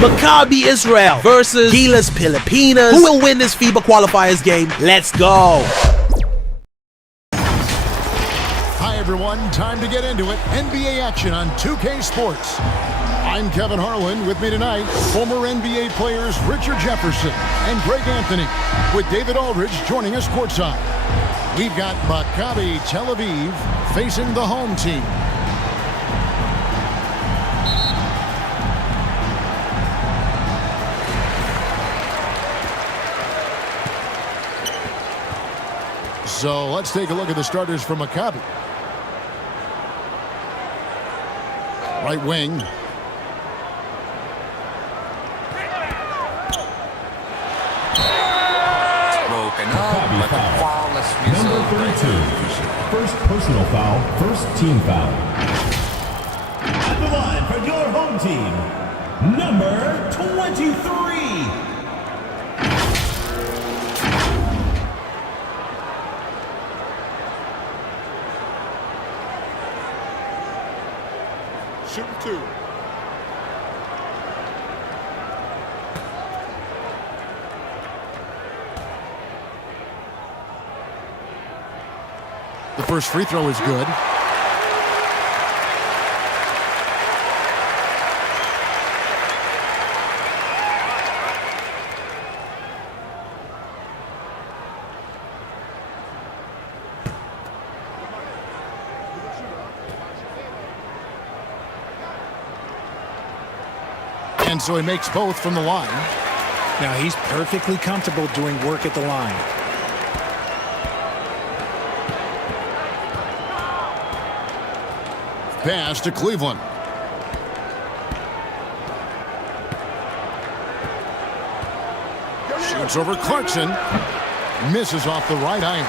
Maccabi Israel versus GILAS Pilipinas. Who will win this FIBA Qualifiers game? Let's go! Hi everyone, time to get into it. NBA action on 2K Sports. I'm Kevin Harlan. With me tonight, former NBA players Richard Jefferson and Greg Anthony, with David Aldridge joining us courtside. We've got Maccabi Tel Aviv facing the home team. So let's take a look at the starters for Maccabi. Right wing. Broken up, like a flawless Number 32. First personal foul, first team foul. At the line for your home team, number 23. Shoot two. The first free throw is good. And so he makes both from the line. Now he's perfectly comfortable doing work at the line. Pass to Cleveland. Shoots over Clarkson. Misses off the right iron.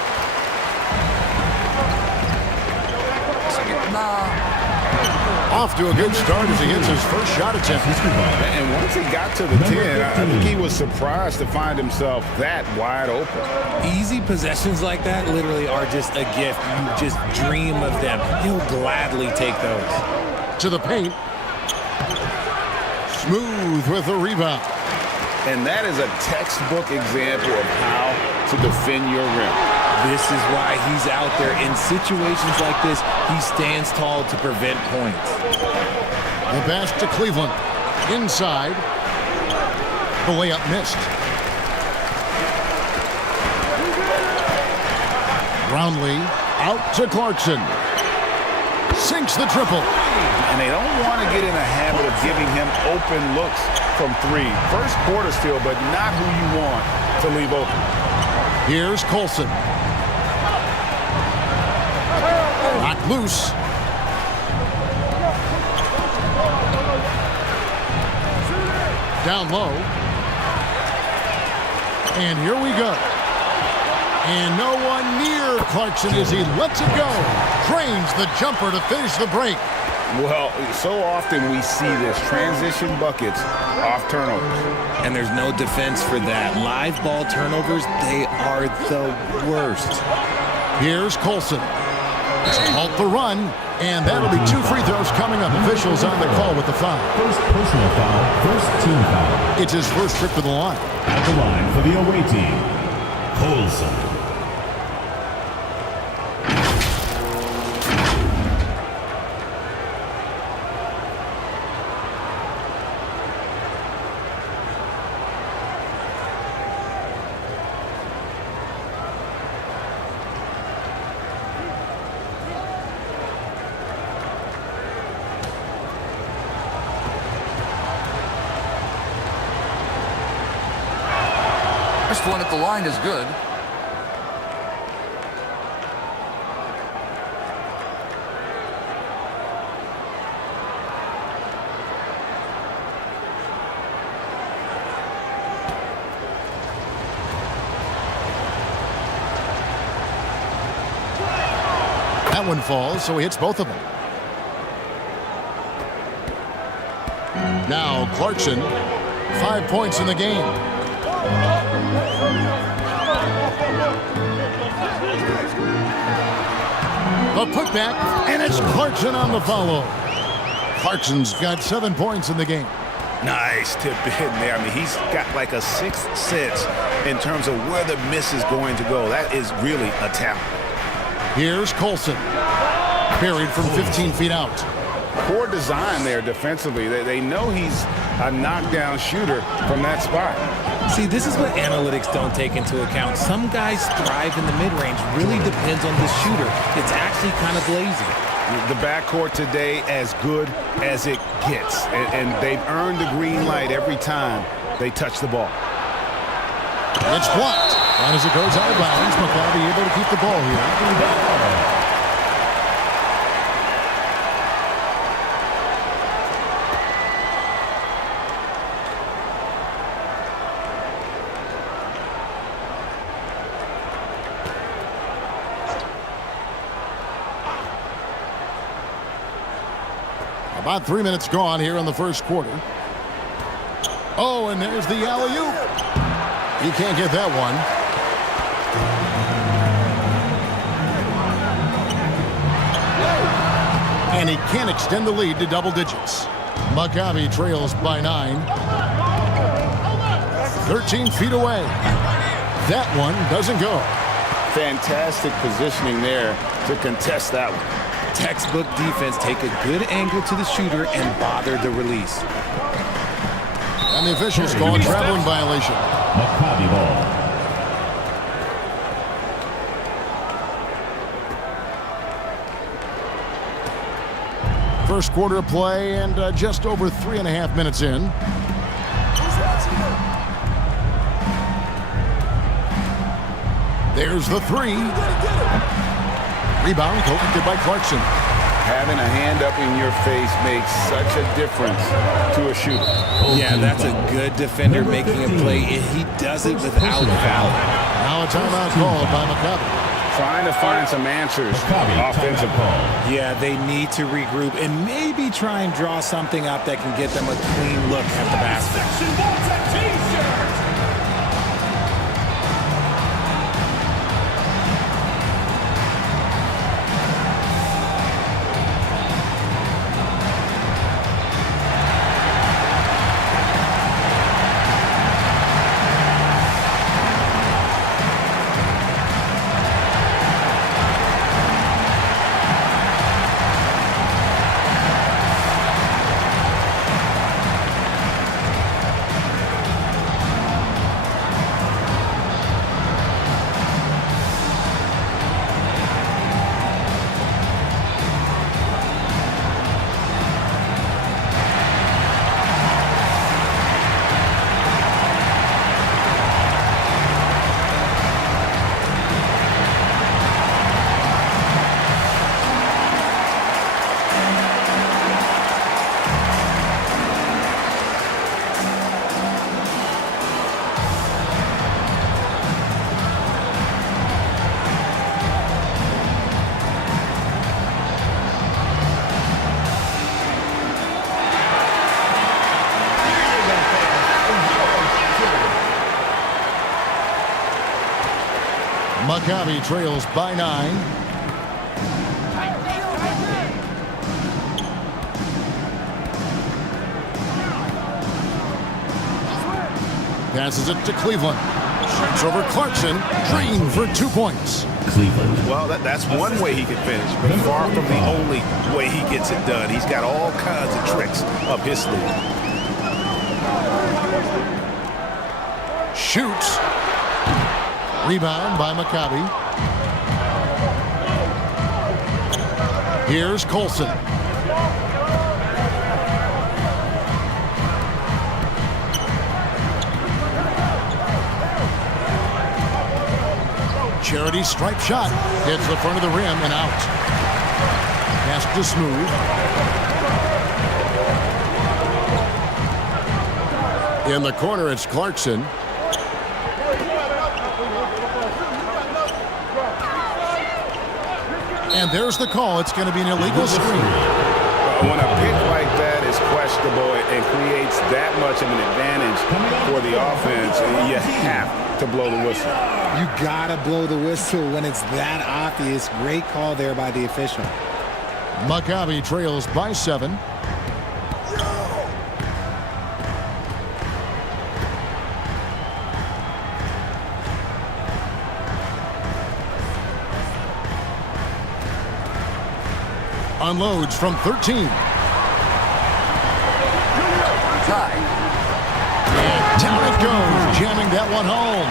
Off to a good start as he hits his first shot attempt. And once he got to the 10, I think he was surprised to find himself that wide open. Easy possessions like that literally are just a gift. You just dream of them. He'll gladly take those. To the paint. Smooth with the rebound. And that is a textbook example of how to defend your rim. This is why he's out there. In situations like this, he stands tall to prevent points. The pass to Cleveland. Inside. The layup missed. Brownlee out to Clarkson. Sinks the triple. And they don't want to get in a habit of giving him open looks from three. First quarter still, but not who you want to leave open. Here's Colson. Knocked loose. Down low. And here we go. And no one near Clarkson as he lets it go. Drains the jumper to finish the break. Well, so often we see this. Transition buckets off turnovers. And there's no defense for that. Live ball turnovers, they are the worst. Here's Colson. Halt the run, and that'll be two free throws coming up. Officials on the call with the foul. First personal foul, first team foul. It's his first trip to the line. At the line for the away team, Colson. First one at the line is good. That one falls, so he hits both of them. Now Clarkson, 5 points in the game. The putback, and it's Clarkson on the follow. Clarkson's got 7 points in the game. Nice tip in there. I mean, he's got like a sixth sense in terms of where the miss is going to go. That is really a talent. Here's Colson. Buried from 15 feet out. Poor design there defensively. They know he's a knockdown shooter from that spot. See, this is what analytics don't take into account. Some guys thrive in the mid-range. Really depends on the shooter. It's actually kind of lazy. The backcourt today as good as it gets. And they've earned the green light every time they touch the ball. It's blocked. And as it goes out of bounds, Maccabi able to keep the ball here. About 3 minutes gone here in the first quarter. Oh, and there's the alley-oop. He can't get that one. And he can't extend the lead to double digits. Maccabi trails by 9. 13 feet away. That one doesn't go. Fantastic positioning there to contest that one. Textbook defense. Take a good angle to the shooter and bother the release. And the officials call a traveling violation. Maccabi ball. First quarter of play and just over 3.5 minutes in. There's the three. Rebound collected by Clarkson. Having a hand up in your face makes such a difference to a shooter. Yeah, that's a good defender making a play. He does it without foul. Now a timeout called by Maccabi. Trying to find some answers. Offensive call. Yeah, they need to regroup and maybe try and draw something up that can get them a clean look at the basket. Maccabi trails by 9. Passes it to Cleveland. Shoots over Clarkson. Green for 2 points. Cleveland. Well, that's one way he can finish, but far from the only way he gets it done. He's got all kinds of tricks up his sleeve. Shoots. Rebound by Maccabi. Here's Colson. Charity stripe shot. Hits the front of the rim and out. Pass to Smooth. In the corner, it's Clarkson. And there's the call. It's going to be an illegal screen. When a pick like that is questionable and creates that much of an advantage for the offense, you have to blow the whistle. You gotta blow the whistle when it's that obvious. Great call there by the official. Maccabi trails by 7. Unloads from 13. Tie. And down it goes, jamming that one home.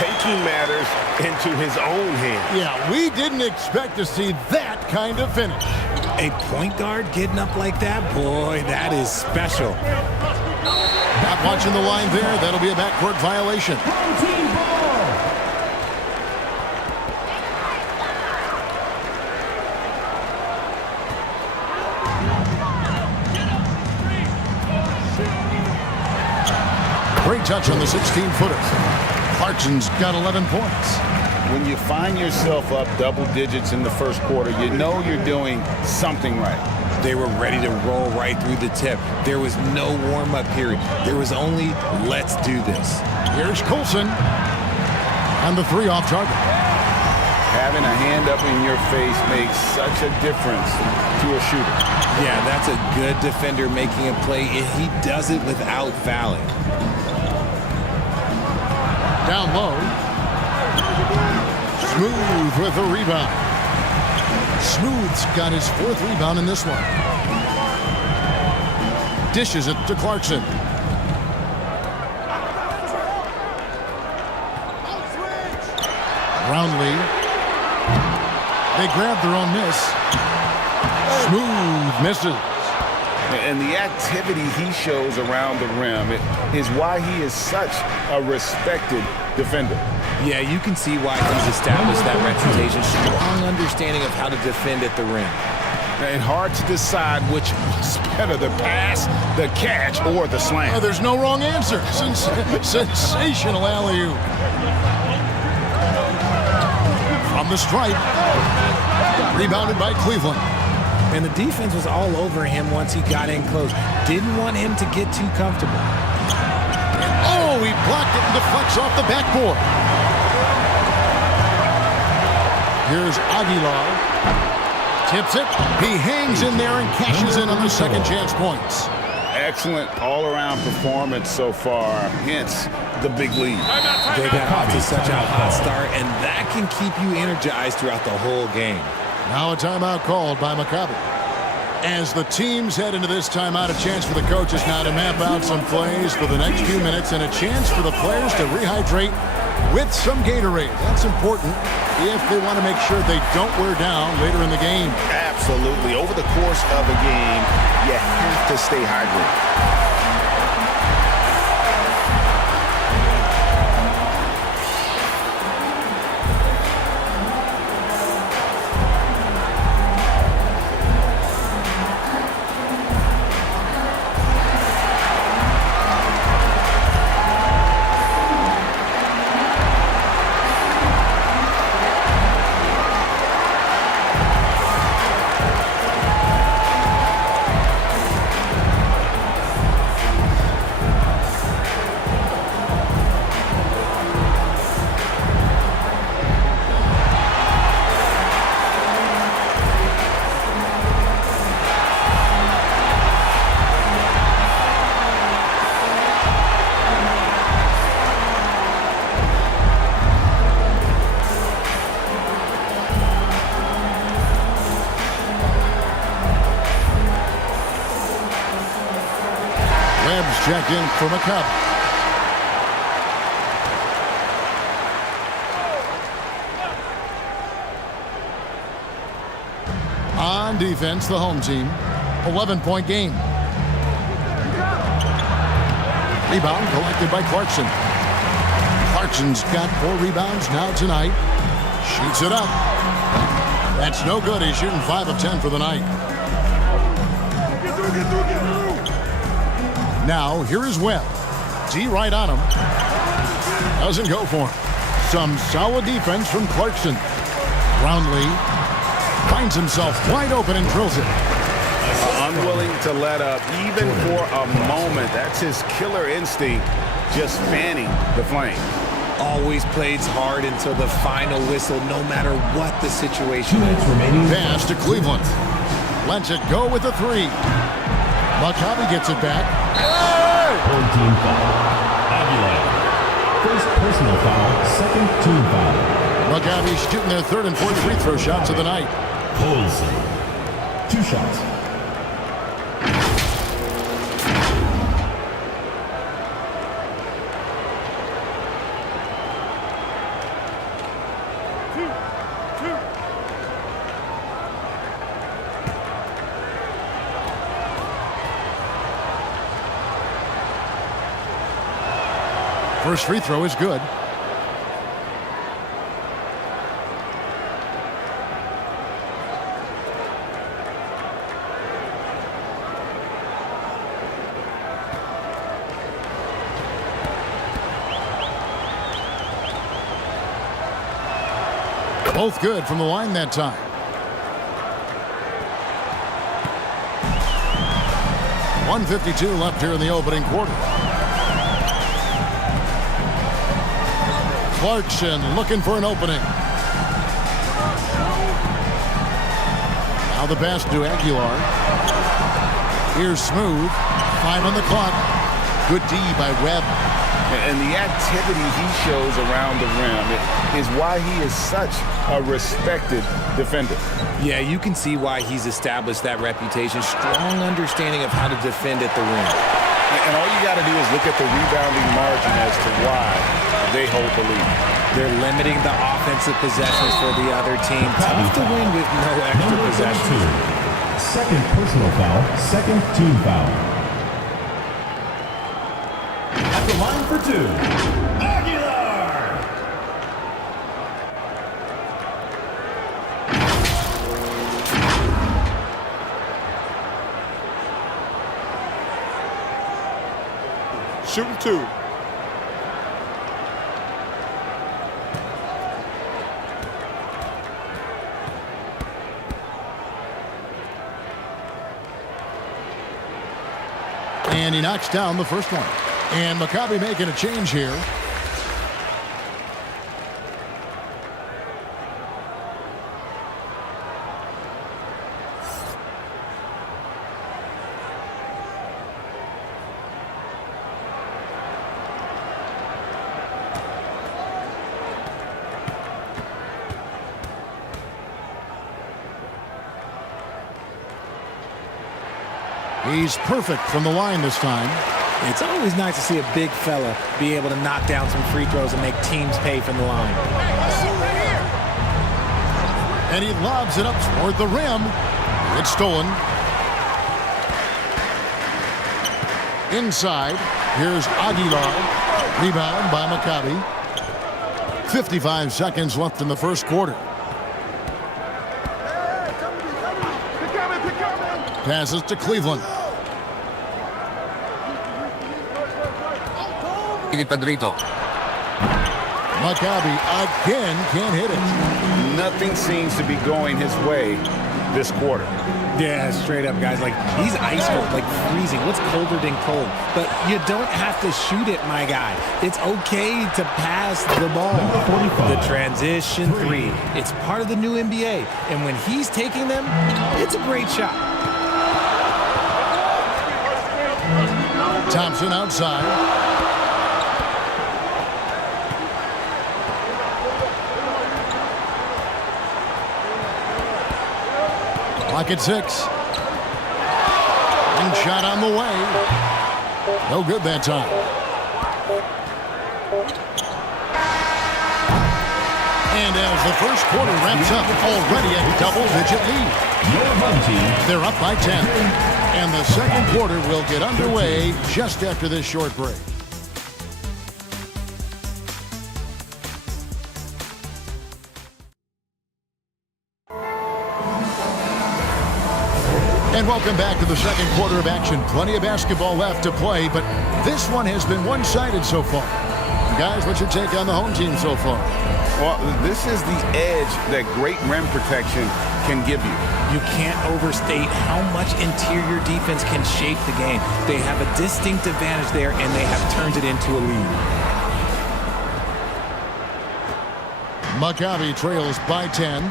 Taking matters into his own hands. Yeah, we didn't expect to see that kind of finish. A point guard getting up like that, boy, that is special. Not watching the line there. That'll be a backcourt violation. Team ball. Great touch on the 16-footer. Clarkson's got 11 points. When you find yourself up double digits in the first quarter, you know you're doing something right. They were ready to roll right through the tip. There was no warm-up period. There was only, let's do this. Here's Colson. And the 3 off target. Having a hand up in your face makes such a difference to a shooter. Yeah, that's a good defender making a play. He does it without fouling. Down low. Smooth with the rebound. Smooth's got his 4th rebound in this one. Dishes it to Clarkson. Brownlee. They grab their own miss. Smooth misses. And the activity he shows around the rim is why he is such a respected defender. Yeah, you can see why he's established that reputation. Strong understanding of how to defend at the rim. And hard to decide which was better, the pass, the catch, or the slam. There's no wrong answer. Sensational alley-oop. From the stripe. Rebounded by Cleveland. And the defense was all over him once he got in close. Didn't want him to get too comfortable. Oh, he blocked it and deflects off the backboard. Here's Aguilar. Tips it. He hangs in there and cashes in on the second chance points. Excellent all-around performance so far, hence the big lead. They got off to such a hot start, and that can keep you energized throughout the whole game. Now a timeout called by Maccabi. As the teams head into this timeout, a chance for the coaches now to map out some plays for the next few minutes and a chance for the players to rehydrate with some Gatorade. That's important if they want to make sure they don't wear down later in the game. Absolutely. Over the course of a game, you have to stay hydrated. Check in for Maccabi. On defense, the home team. 11-point game. Rebound collected by Clarkson. Clarkson's got 4 rebounds now tonight. Shoots it up. That's no good. He's shooting 5 of 10 for the night. Now, here is Webb. D right on him. Doesn't go for him. Some solid defense from Clarkson. Brownlee finds himself wide open and drills it. Unwilling to let up even for a moment. That's his killer instinct, just fanning the flame. Always plays hard until the final whistle, no matter what the situation is. Pass to Cleveland. Lets it go with the 3. Maccabi gets it back. Third team foul. Aguilar. First personal foul, second team foul. Maccabi shooting their 3rd and 4th free throw shots of the night. Colson. 2 shots. First free throw is good. Both good from the line that time. .152 left here in the opening quarter. Clarkson looking for an opening. Now the pass to Aguilar. Here's Smooth. 5 on the clock. Good D by Webb. And the activity he shows around the rim is why he is such a respected defender. Yeah, you can see why he's established that reputation. Strong understanding of how to defend at the rim. And all you got to do is look at the rebounding margin as to why they hold the lead. They're limiting the offensive possessions for the other team. Tough to win with no extra possessions. Second personal foul, second team foul. At the line for 2, Aguilar! Shooting 2. And he knocks down the first one. And Maccabi making a change here. He's perfect from the line this time. It's always nice to see a big fella be able to knock down some free throws and make teams pay from the line. And he lobs it up toward the rim. It's stolen. Inside, here's Aguilar. Rebound by Maccabi. 55 seconds left in the first quarter. Passes to Cleveland. Maccabi again can't hit it. Nothing seems to be going his way this quarter. Yeah, straight up, guys. Like, he's ice cold, like freezing. What's colder than cold? But you don't have to shoot it, my guy. It's okay to pass the ball. The transition 3. It's part of the new NBA. And when he's taking them, it's a great shot. Thompson outside. Clock at 6. And shot on the way. No good that time. And as the first quarter wraps up, already a double-digit lead. They're up by 10. And the second quarter will get underway just after this short break. And welcome back to the second quarter of action. Plenty of basketball left to play, but this one has been one-sided so far. Guys, what's your take on the home team so far? Well, this is the edge that great rim protection can give you. You can't overstate how much interior defense can shape the game. They have a distinct advantage there, and they have turned it into a lead. Maccabi trails by 10.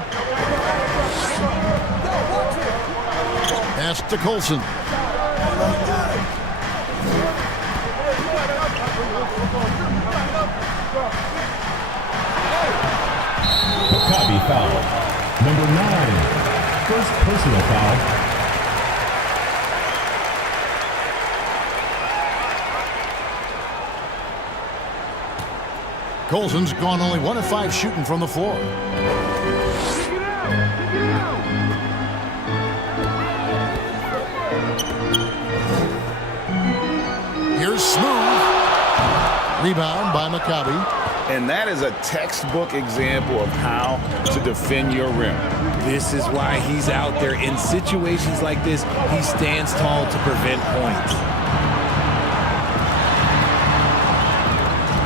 Pass to Colson. Maccabi foul. Number 9. First personal foul, Colson's gone only 1 of 5 shooting from the floor. Here's Smooth. Rebound by Maccabi. And that is a textbook example of how to defend your rim. This is why he's out there. In situations like this, he stands tall to prevent points.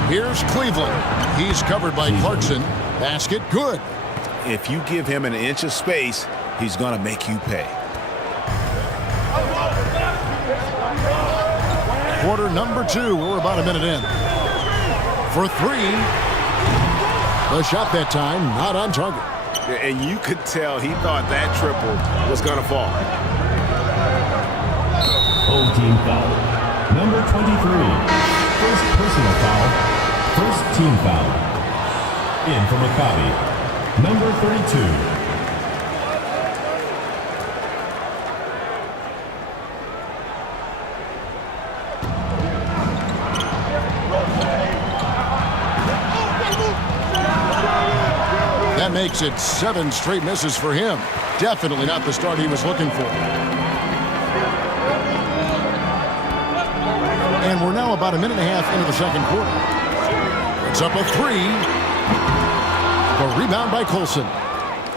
Here's Cleveland. He's covered by Clarkson. Basket good. If you give him an inch of space, he's going to make you pay. Quarter number 2. We're about a minute in. For 3. The shot that time, not on target. And you could tell he thought that triple was going to fall. Home team foul. Number 23. First personal foul. First team foul. In for Maccabi. Number 32. That makes it 7 straight misses for him. Definitely not the start he was looking for. And we're now about a minute and a half into the second quarter. It's up a 3. The rebound by Colson.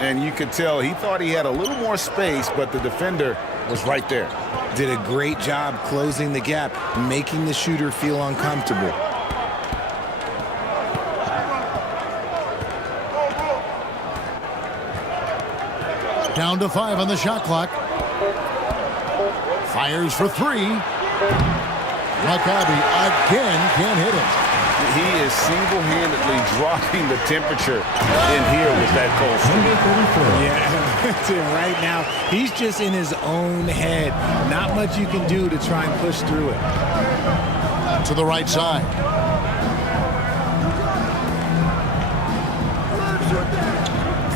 And you could tell he thought he had a little more space, but the defender was right there. Did a great job closing the gap, making the shooter feel uncomfortable. Down to 5 on the shot clock. Fires for 3. Maccabi again can't hit it. He is single-handedly dropping the temperature in here with that Colson. Yeah, right now, he's just in his own head. Not much you can do to try and push through it. To the right side.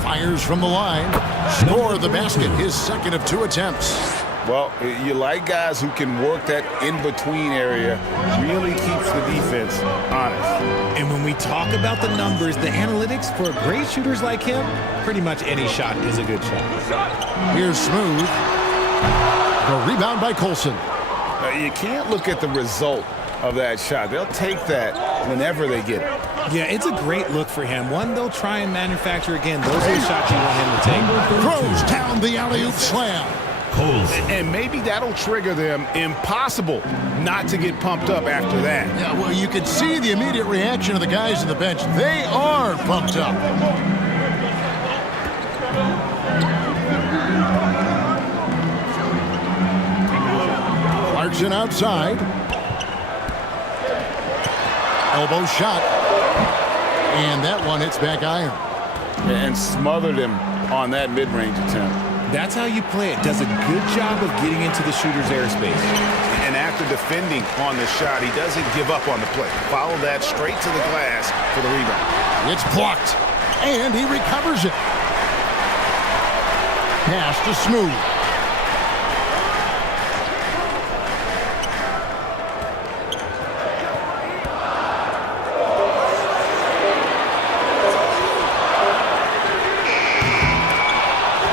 Fires from the line. Score the basket, his second of 2 attempts. Well, you like guys who can work that in-between area, really keeps the defense honest. And when we talk about the numbers, the analytics for great shooters like him, pretty much any shot is a good shot. Here's Smooth. The rebound by Colson. You can't look at the result of that shot. They'll take that whenever they get it. Yeah, it's a great look for him. One they'll try and manufacture again. Those are the shots you want him to take. Throws down the alley-oop slam. And maybe that'll trigger them. Impossible not to get pumped up after that. Yeah, well, you can see the immediate reaction of the guys on the bench. They are pumped up. Clarkson outside. Elbow shot. And that one hits back iron. And smothered him on that mid-range attempt. That's how you play it. Does a good job of getting into the shooter's airspace. And after defending on the shot, he doesn't give up on the play. Follow that straight to the glass for the rebound. It's blocked. And he recovers it. Pass to Smooth.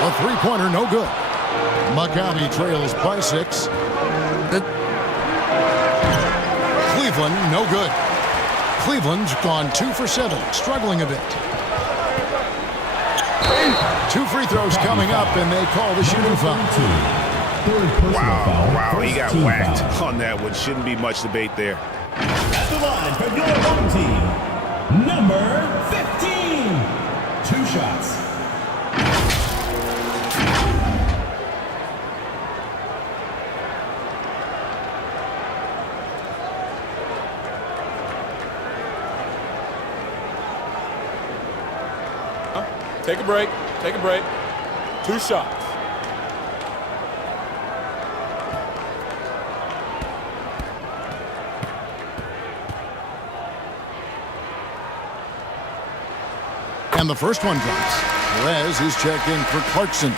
A three-pointer, no good. Maccabi trails by 6. Cleveland, no good. Cleveland's gone 2 for 7, struggling a bit. 2 free throws coming up, and they call the shooting foul. Wow, he got whacked on that one. Shouldn't be much debate there. At the line for your home team, number 15. 2 shots. Take a break. Take a break. 2 shots. And the first one drops. Perez is checked in for Clarkson.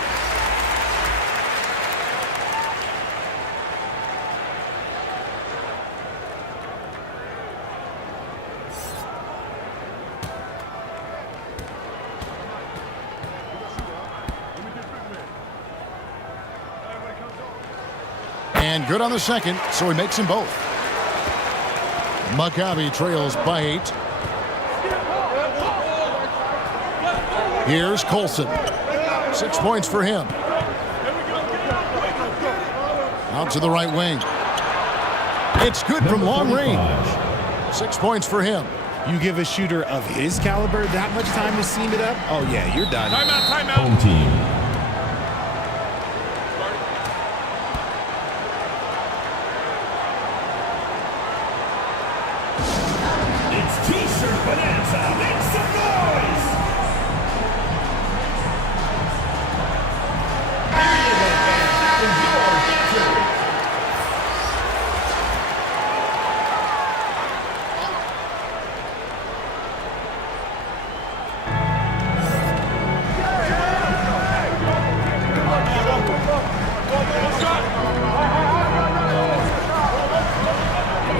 And good on the second, so he makes them both. Maccabi trails by 8. Here's Colson. 6 points for him. Out to the right wing. It's good from long range. 6 points for him. You give a shooter of his caliber that much time to seam it up? Oh, yeah, you're done. Timeout, timeout. Home team. It's T-shirt bonanza. Make some noise.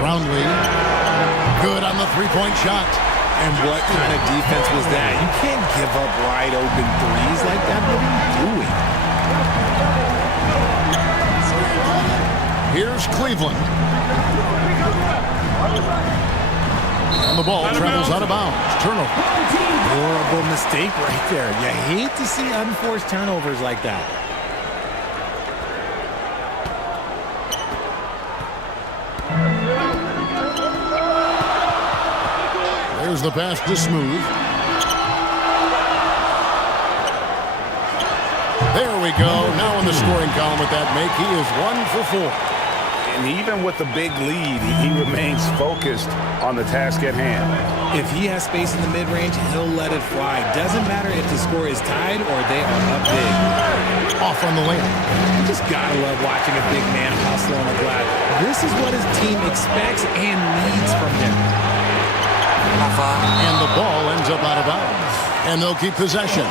Brownlee. Good on the three-point shot. And what kind of defense was that? You can't give up wide open threes like that. What are you doing? Here's Cleveland. And the ball travels out of bounds. Turnover. Horrible mistake right there. You hate to see unforced turnovers like that. There's the pass to Smooth. There we go. Now in the scoring column with that make, he is 1 for 4. And even with the big lead, he remains focused on the task at hand. If he has space in the mid-range, he'll let it fly. Doesn't matter if the score is tied or they are up big. Off on the layup. You just gotta love watching a big man hustle on the glass. This is what his team expects and needs from him. And the ball ends up out of bounds. And they'll keep possession.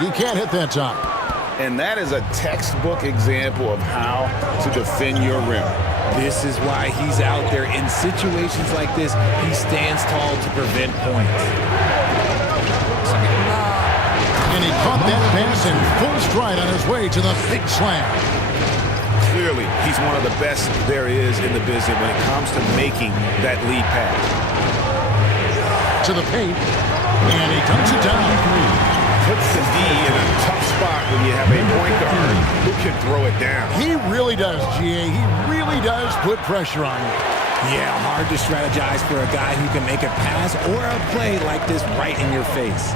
He can't hit that time. And that is a textbook example of how to defend your rim. This is why he's out there. In situations like this, he stands tall to prevent points. And he caught that pass in full stride on his way to the big slam. Clearly, he's one of the best there is in the business when it comes to making that lead pass. To the paint. And he dunks it down. Puts the D in a tough spot when you have a point guard who can throw it down. He really does, GA. He really does put pressure on you. Yeah, hard to strategize for a guy who can make a pass or a play like this right in your face.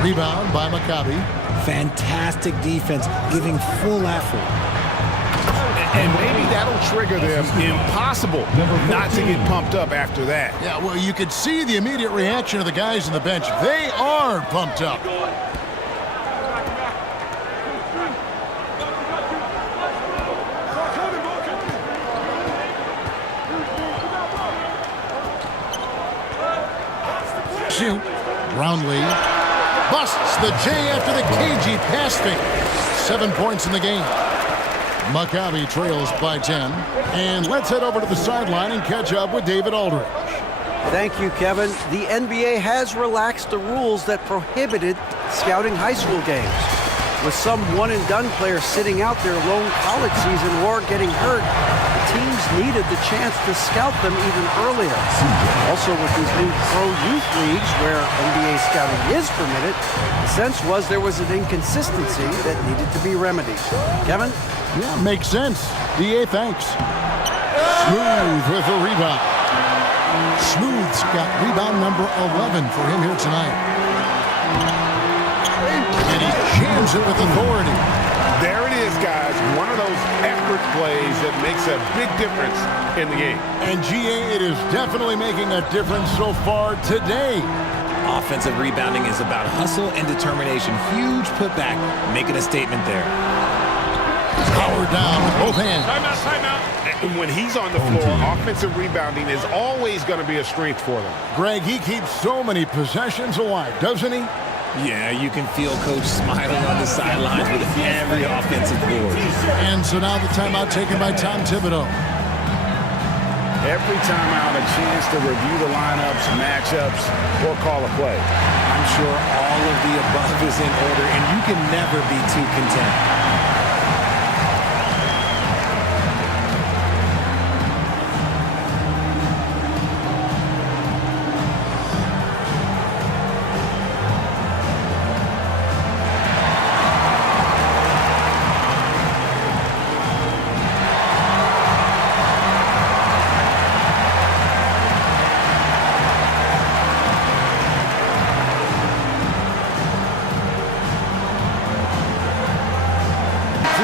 Rebound by Maccabi. Fantastic defense, giving full effort. And maybe that'll trigger them. Impossible not to get pumped up after that. Yeah, well, you could see the immediate reaction of the guys on the bench. They are pumped up. Shoot. Brownlee busts the J after the cagey pass fake. 7 points in the game. Maccabi trails by 10. And let's head over to the sideline and catch up with David Aldridge. Thank you, Kevin. The NBA has relaxed the rules that prohibited scouting high school games. With some one-and-done players sitting out their lone college season or getting hurt, the teams needed the chance to scout them even earlier. Also, with these new pro youth leagues where NBA scouting is permitted, the sense was there was an inconsistency that needed to be remedied. Kevin? Yeah, makes sense. DA, thanks. Smooth with the rebound. Smooth's got rebound number 11 for him here tonight. And he jams it with authority. There it is, guys. One of those effort plays that makes a big difference in the game. And GA, it is definitely making a difference so far today. Offensive rebounding is about hustle and determination. Huge putback, making a statement there. Power down with both hands. Timeout, timeout. When he's on the floor, offensive rebounding is always going to be a strength for them. Greg, he keeps so many possessions alive, doesn't he? Yeah, you can feel Coach smiling on the sidelines with every offensive board. And so now the timeout taken by Tom Thibodeau. Every timeout, a chance to review the lineups, matchups, or call a play. I'm sure all of the above is in order, and you can never be too content.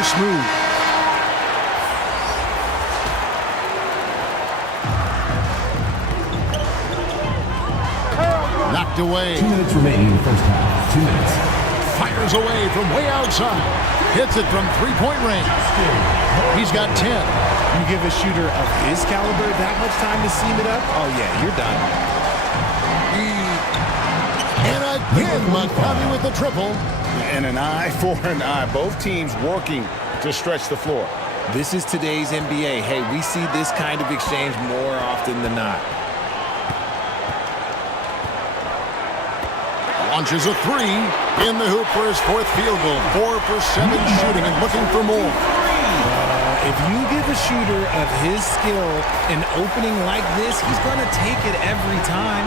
Smooth. Knocked away. 2 minutes remaining in the first half. 2 minutes. Fires away from way outside. Hits it from three-point range. He's got 10. You give a shooter of his caliber that much time to seam it up? Oh, yeah, you're done. And again, Maccabi with the triple. And an eye for an eye. Both teams working to stretch the floor. This is today's NBA. Hey, we see this kind of exchange more often than not. Launches a three in the hoop for his fourth field goal. 4 for 7 shooting and looking for more. If you give a shooter of his skill an opening like this, he's going to take it every time.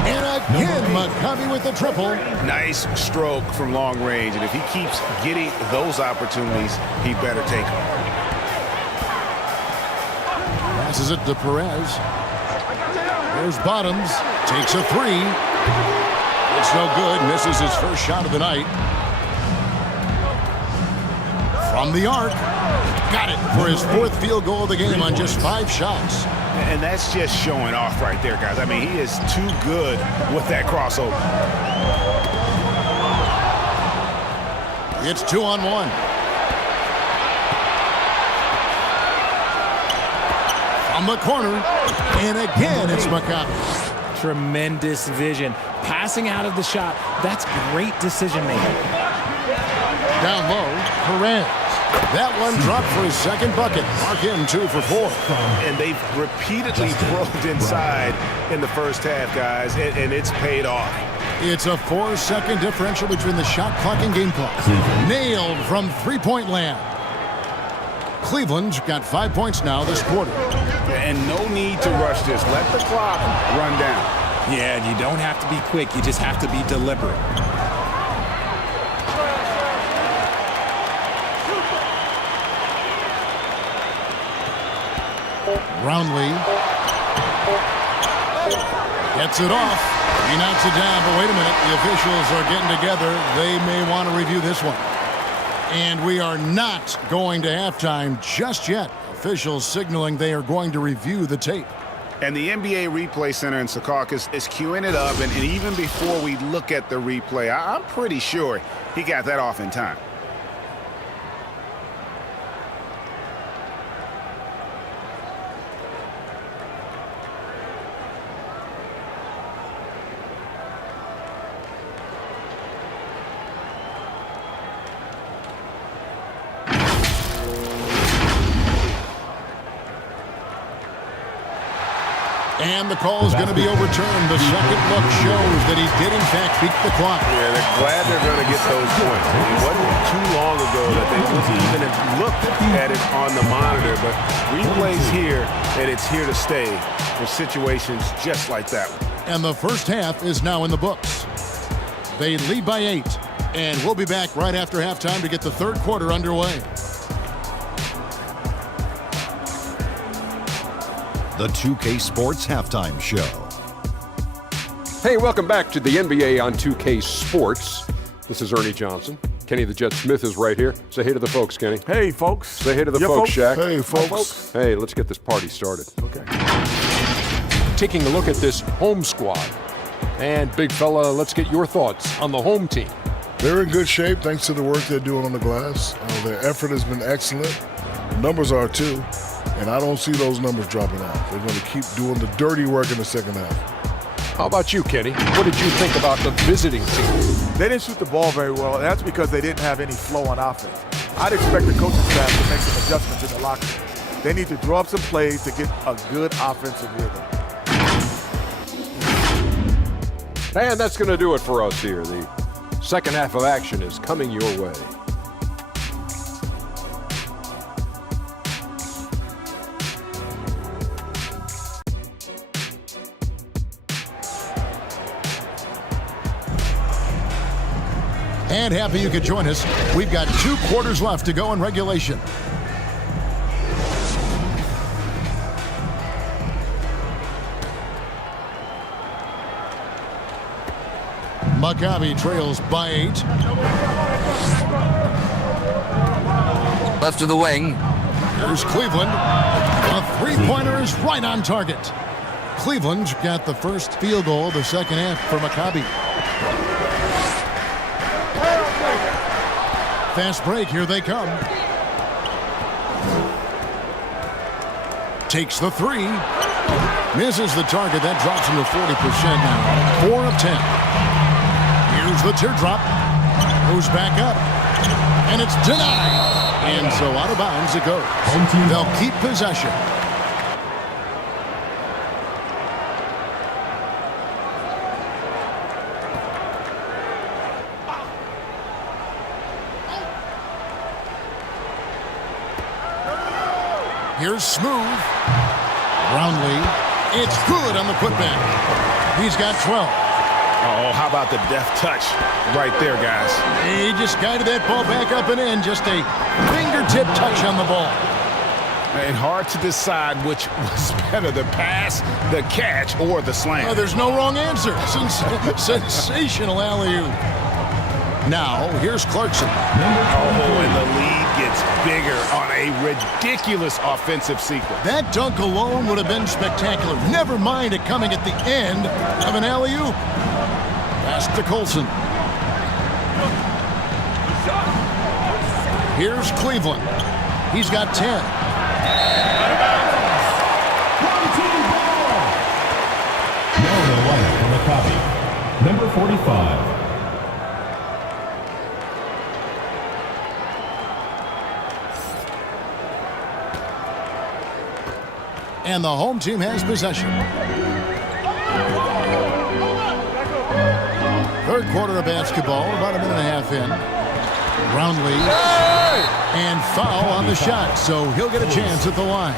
And again, Maccabi with the triple. Nice stroke from long range, and if he keeps getting those opportunities, he better take them. Passes it to Perez. There's Bottoms. Takes a three. It's no good. Misses his first shot of the night. From the arc. Got it for his fourth field goal of the game on just 5 shots. And that's just showing off right there, guys. I mean, he is too good with that crossover. It's 2-on-1. From the corner. And again, it's Maccabi. Tremendous vision. Passing out of the shot. That's great decision making. Down low, Perez. That one dropped for his second bucket. Mark him 2 for 4. And they've repeatedly probed inside in the first half, guys, and it's paid off. It's a 4-second differential between the shot clock and game clock. Nailed from three-point land. Cleveland's got 5 points now this quarter. And no need to rush this. Let the clock run down. Yeah, you don't have to be quick. You just have to be deliberate. Brownlee gets it off. He knocks it down, but wait a minute. The officials are getting together. They may want to review this one. And we are not going to halftime just yet. Officials signaling they are going to review the tape. And the NBA Replay Center in Secaucus is queuing it up. And even before we look at the replay, I'm pretty sure he got that off in time. And the call is going to be overturned. The second look shows that he did, in fact, beat the clock. Yeah, they're glad they're going to get those points. It wasn't too long ago that they even looked at it on the monitor, but replays here, and it's here to stay for situations just like that one. And the first half is now in the books. They lead by 8, and we'll be back right after halftime to get the third quarter underway. The 2K Sports Halftime Show. Hey, welcome back to the NBA on 2K Sports. This is Ernie Johnson. Kenny the Jet Smith is right here. Say hey to the folks, Kenny. Hey, folks. Say hey to the folks, Shaq. Hey, folks. Hey, let's get this party started. Okay. Taking a look at this home squad. And big fella, let's get your thoughts on the home team. They're in good shape thanks to the work they're doing on the glass. Their effort has been excellent. Numbers are too. And I don't see those numbers dropping off. They're going to keep doing the dirty work in the second half. How about you, Kenny? What did you think about the visiting team? They didn't shoot the ball very well, and that's because they didn't have any flow on offense. I'd expect the coaching staff to make some adjustments in the locker room. They need to draw up some plays to get a good offensive rhythm. And that's going to do it for us here. The second half of action is coming your way. And happy you could join us. We've got 2 quarters left to go in regulation. Maccabi trails by 8. Left to the wing. Here's Cleveland. A three-pointer is right on target. Cleveland got the first field goal of the second half for Maccabi. Fast break, here they come. Takes the 3. Misses the target. That drops him to 40% now. 4 of 10. Here's the teardrop. Goes back up. And it's denied. And so out of bounds it goes. They'll keep possession. Here's Smooth. Brownlee. It's good on the putback. He's got 12. Oh, how about the deft touch right there, guys? He just guided that ball back up and in. Just a fingertip touch on the ball. And hard to decide which was better, the pass, the catch, or the slam. Oh, there's no wrong answer. Sensational alley-oop. Now, here's Clarkson. Oh, and the lead gets bigger on a ridiculous offensive sequence. That dunk alone would have been spectacular. Never mind it coming at the end of an alley-oop. Pass to Colson. Here's Cleveland. He's got 10. Maccabi, number 45. And the home team has possession. Third quarter of basketball, about a minute and a half in. Brownlee. And foul on the shot, so he'll get a chance at the line.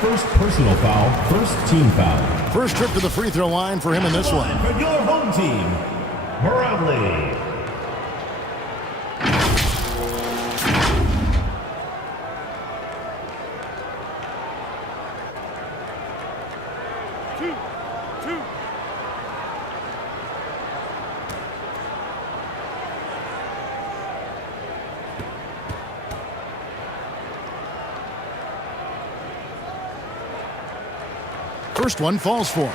First personal foul, first team foul. First trip to the free throw line for him in this one. For your home team, Brownlee. First one falls for him.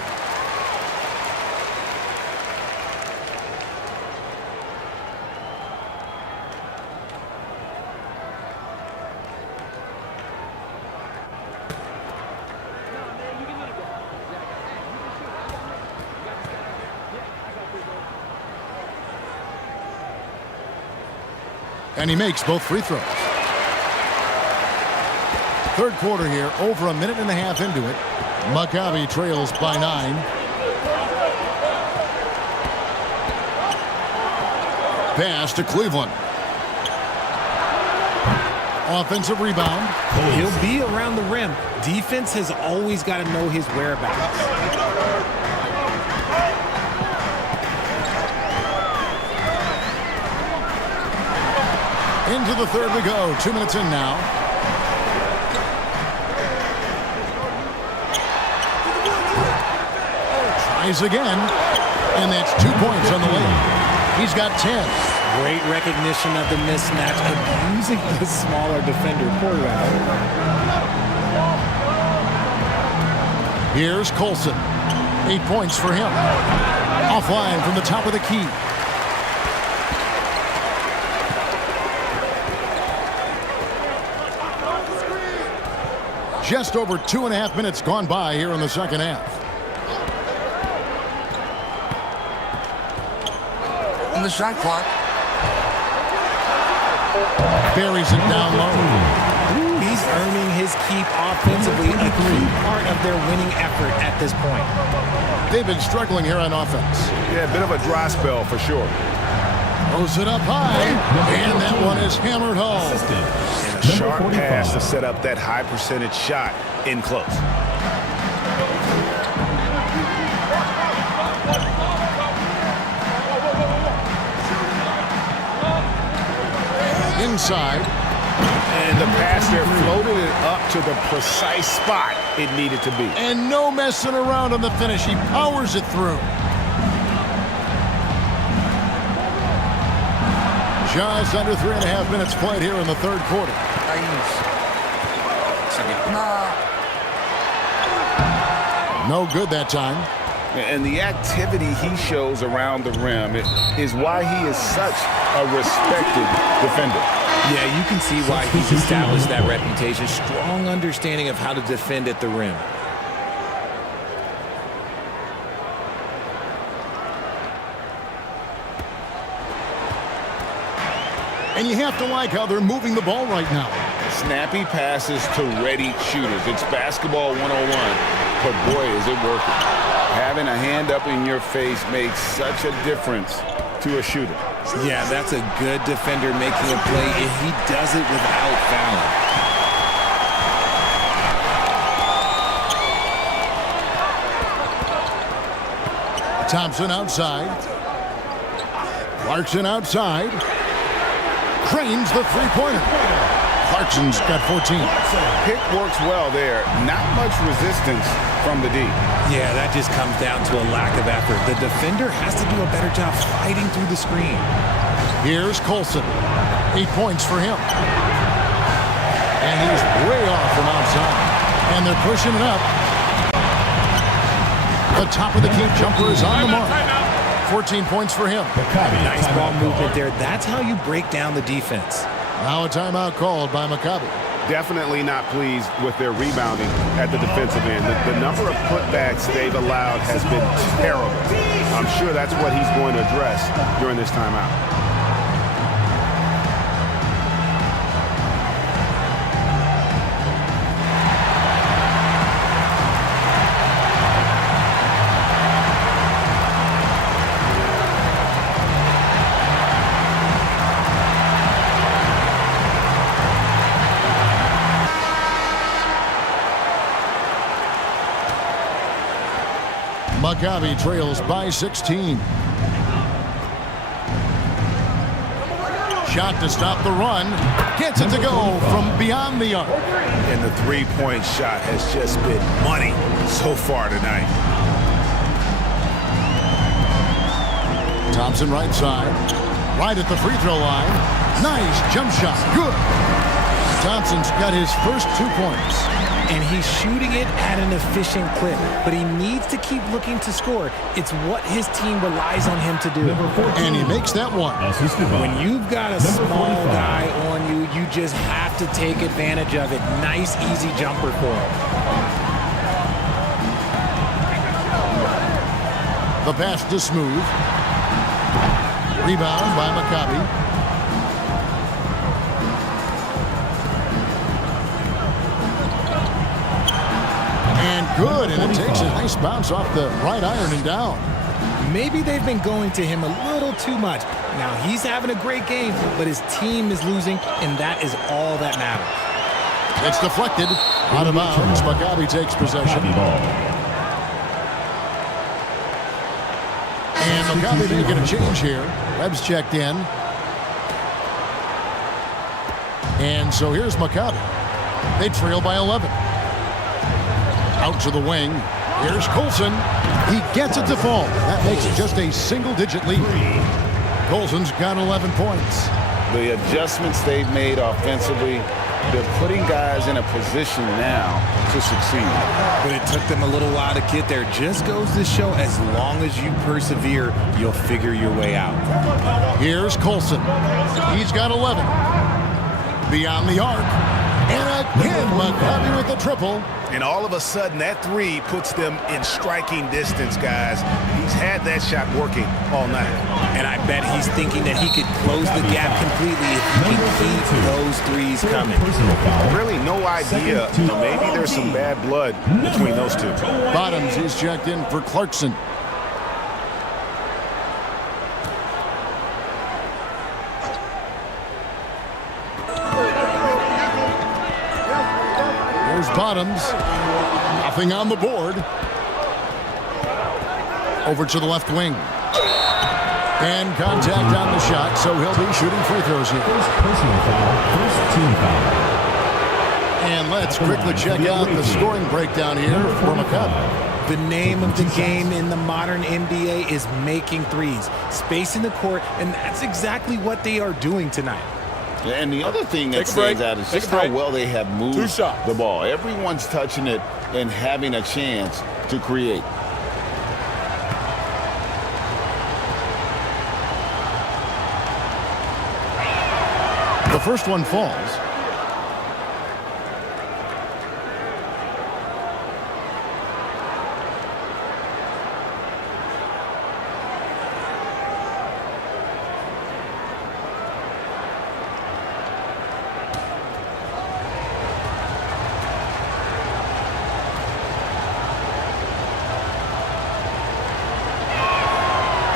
And he makes both free throws. Third quarter here, over a minute and a half into it. Maccabi trails by 9. Pass to Cleveland. Offensive rebound. He'll be around the rim. Defense has always got to know his whereabouts. Into the third we go. 2 minutes in now. Tries again. And that's 2 points on the way. He's got 10. Great recognition of the mismatch, abusing the smaller defender quarterback. Here's Colson. 8 points for him. Offline from the top of the key. Just over 2.5 minutes gone by here in the second half. On the shot clock. Buries it down low. He's earning his keep offensively, a key part of their winning effort at this point. They've been struggling here on offense. Yeah, a bit of a dry spell for sure. Throws it up high, and that one is hammered home. And a sharp pass to set up that high percentage shot in close. Inside. And the pass there floated it up to the precise spot it needed to be. And no messing around on the finish. He powers it through. Just under 3.5 minutes played here in the third quarter. No good that time. And the activity he shows around the rim is why he is such a respected defender. Yeah, you can see why he's established that reputation. Strong understanding of how to defend at the rim. And you have to like how they're moving the ball right now. Snappy passes to ready shooters. It's basketball 101, but boy, is it working. Having a hand up in your face makes such a difference to a shooter. Yeah, that's a good defender making a play, and he does it without fouling. Thompson outside. Clarkson outside. Cranes the three-pointer. Clarkson's got 14. Pick works well there. Not much resistance from the D. Yeah, that just comes down to a lack of effort. The defender has to do a better job fighting through the screen. Here's Colson. 8 points for him. And he's way off from outside. And they're pushing it up. The top of the key jumper is on the mark. 14 points for him. Nice ball movement there. That's how you break down the defense. Now a timeout called by Maccabi. Definitely not pleased with their rebounding at the defensive end. The number of putbacks they've allowed has been terrible. I'm sure that's what he's going to address during this timeout. Maccabi trails by 16. Shot to stop the run. Gets it to go from beyond the arc. And the three-point shot has just been money so far tonight. Thompson right side. Right at the free throw line. Nice jump shot. Good. Thompson's got his first 2 points. And he's shooting it at an efficient clip, but he needs to keep looking to score. It's what his team relies on him to do. And he makes that one. When you've got a small guy on you, you just have to take advantage of it. Nice, easy jumper for him. The pass to Smooth. Rebound by Maccabi. Good, and it takes a nice bounce off the right iron and down. Maybe they've been going to him a little too much. Now, he's having a great game, but his team is losing, and that is all that matters. It's deflected. Out of bounds. Maccabi takes possession. And Maccabi making a change here. Webb's checked in. And so here's Maccabi. They trail by 11. Out to the wing. Here's Colson. He gets it to fall. That makes it just a single-digit lead. Colson's got 11 points. The adjustments they've made offensively, they're putting guys in a position now to succeed. But it took them a little while to get there. Just goes to show, as long as you persevere, you'll figure your way out. Here's Colson. He's got 11. Beyond the arc. And again, Maccabi with the triple. And all of a sudden, that three puts them in striking distance, guys. He's had that shot working all night. And I bet he's thinking that he could close the gap completely if he can keep those threes coming. Really no idea. Maybe there's some bad blood between those two. Bottoms is checked in for Clarkson. There's Bottoms. Nothing on the board. Over to the left wing. And contact on the shot, so he'll be shooting free throws here. First personal foul, first team foul. And let's quickly check out the scoring breakdown here for Maccabi. The name of the game in the modern NBA is making threes, spacing the court, and that's exactly what they are doing tonight. And the other thing that stands out is just how well they have moved the ball. Everyone's touching it and having a chance to create. The first one falls.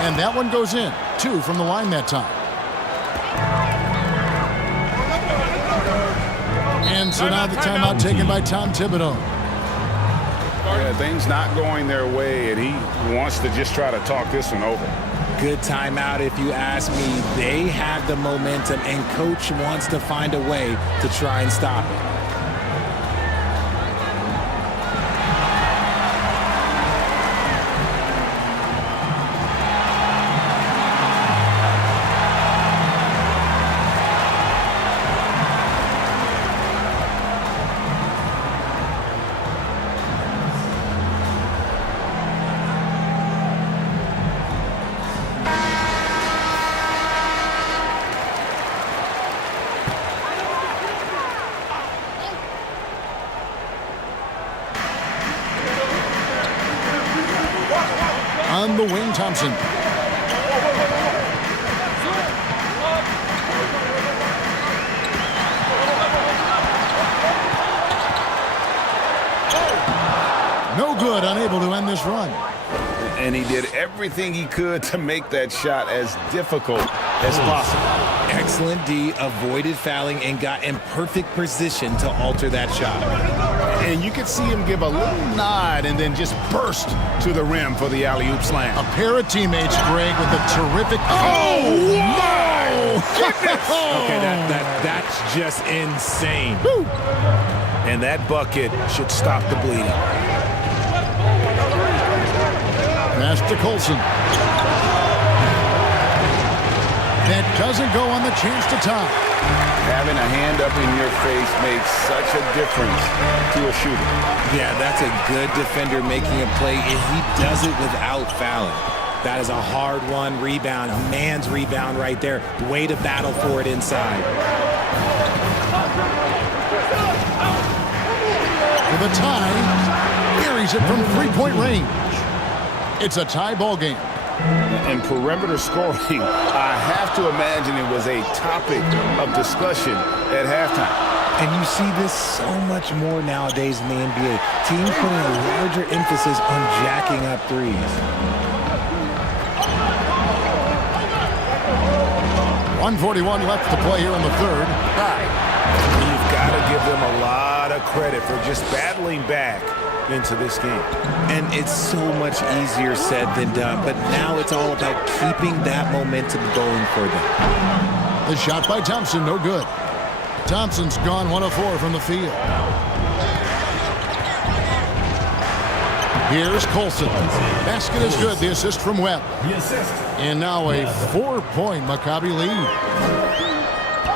And that one goes in. 2 from the line that time. And so now the timeout taken by Tom Thibodeau. Yeah, things not going their way, and he wants to just try to talk this one over. Good timeout if you ask me. They have the momentum, and coach wants to find a way to try and stop it. On the wing, Thompson. No good, unable to end this run. And he did everything he could to make that shot as difficult as possible. Excellent D, avoided fouling, and got in perfect position to alter that shot. And you could see him give a little nod and then just burst to the rim for the alley-oop slam. A pair of teammates, Greg, with a terrific... Oh, my goodness! Okay, that's just insane. Woo. And that bucket should stop the bleeding. Pass to Colson. That doesn't go on the chance to tie. Having a hand up in your face makes such a difference to a shooter. Yeah, that's a good defender making a play, and he does it without fouling. That is a hard-won rebound, a man's rebound right there. Way to battle for it inside. With a tie, carries it from three-point range. It's a tie ball game. And perimeter scoring, I have to imagine it was a topic of discussion at halftime. And you see this so much more nowadays in the NBA. Teams putting a larger emphasis on jacking up threes. 1:41 left to play here in the third. You've got to give them a lot of credit for just battling back into this game. And it's so much easier said than done, but now it's all about keeping that momentum going for them. The shot by Thompson, no good. Thompson's gone 1 of 4 from the field. Here's Colson. Basket is good, the assist from Webb. And now a 4-point Maccabi lead.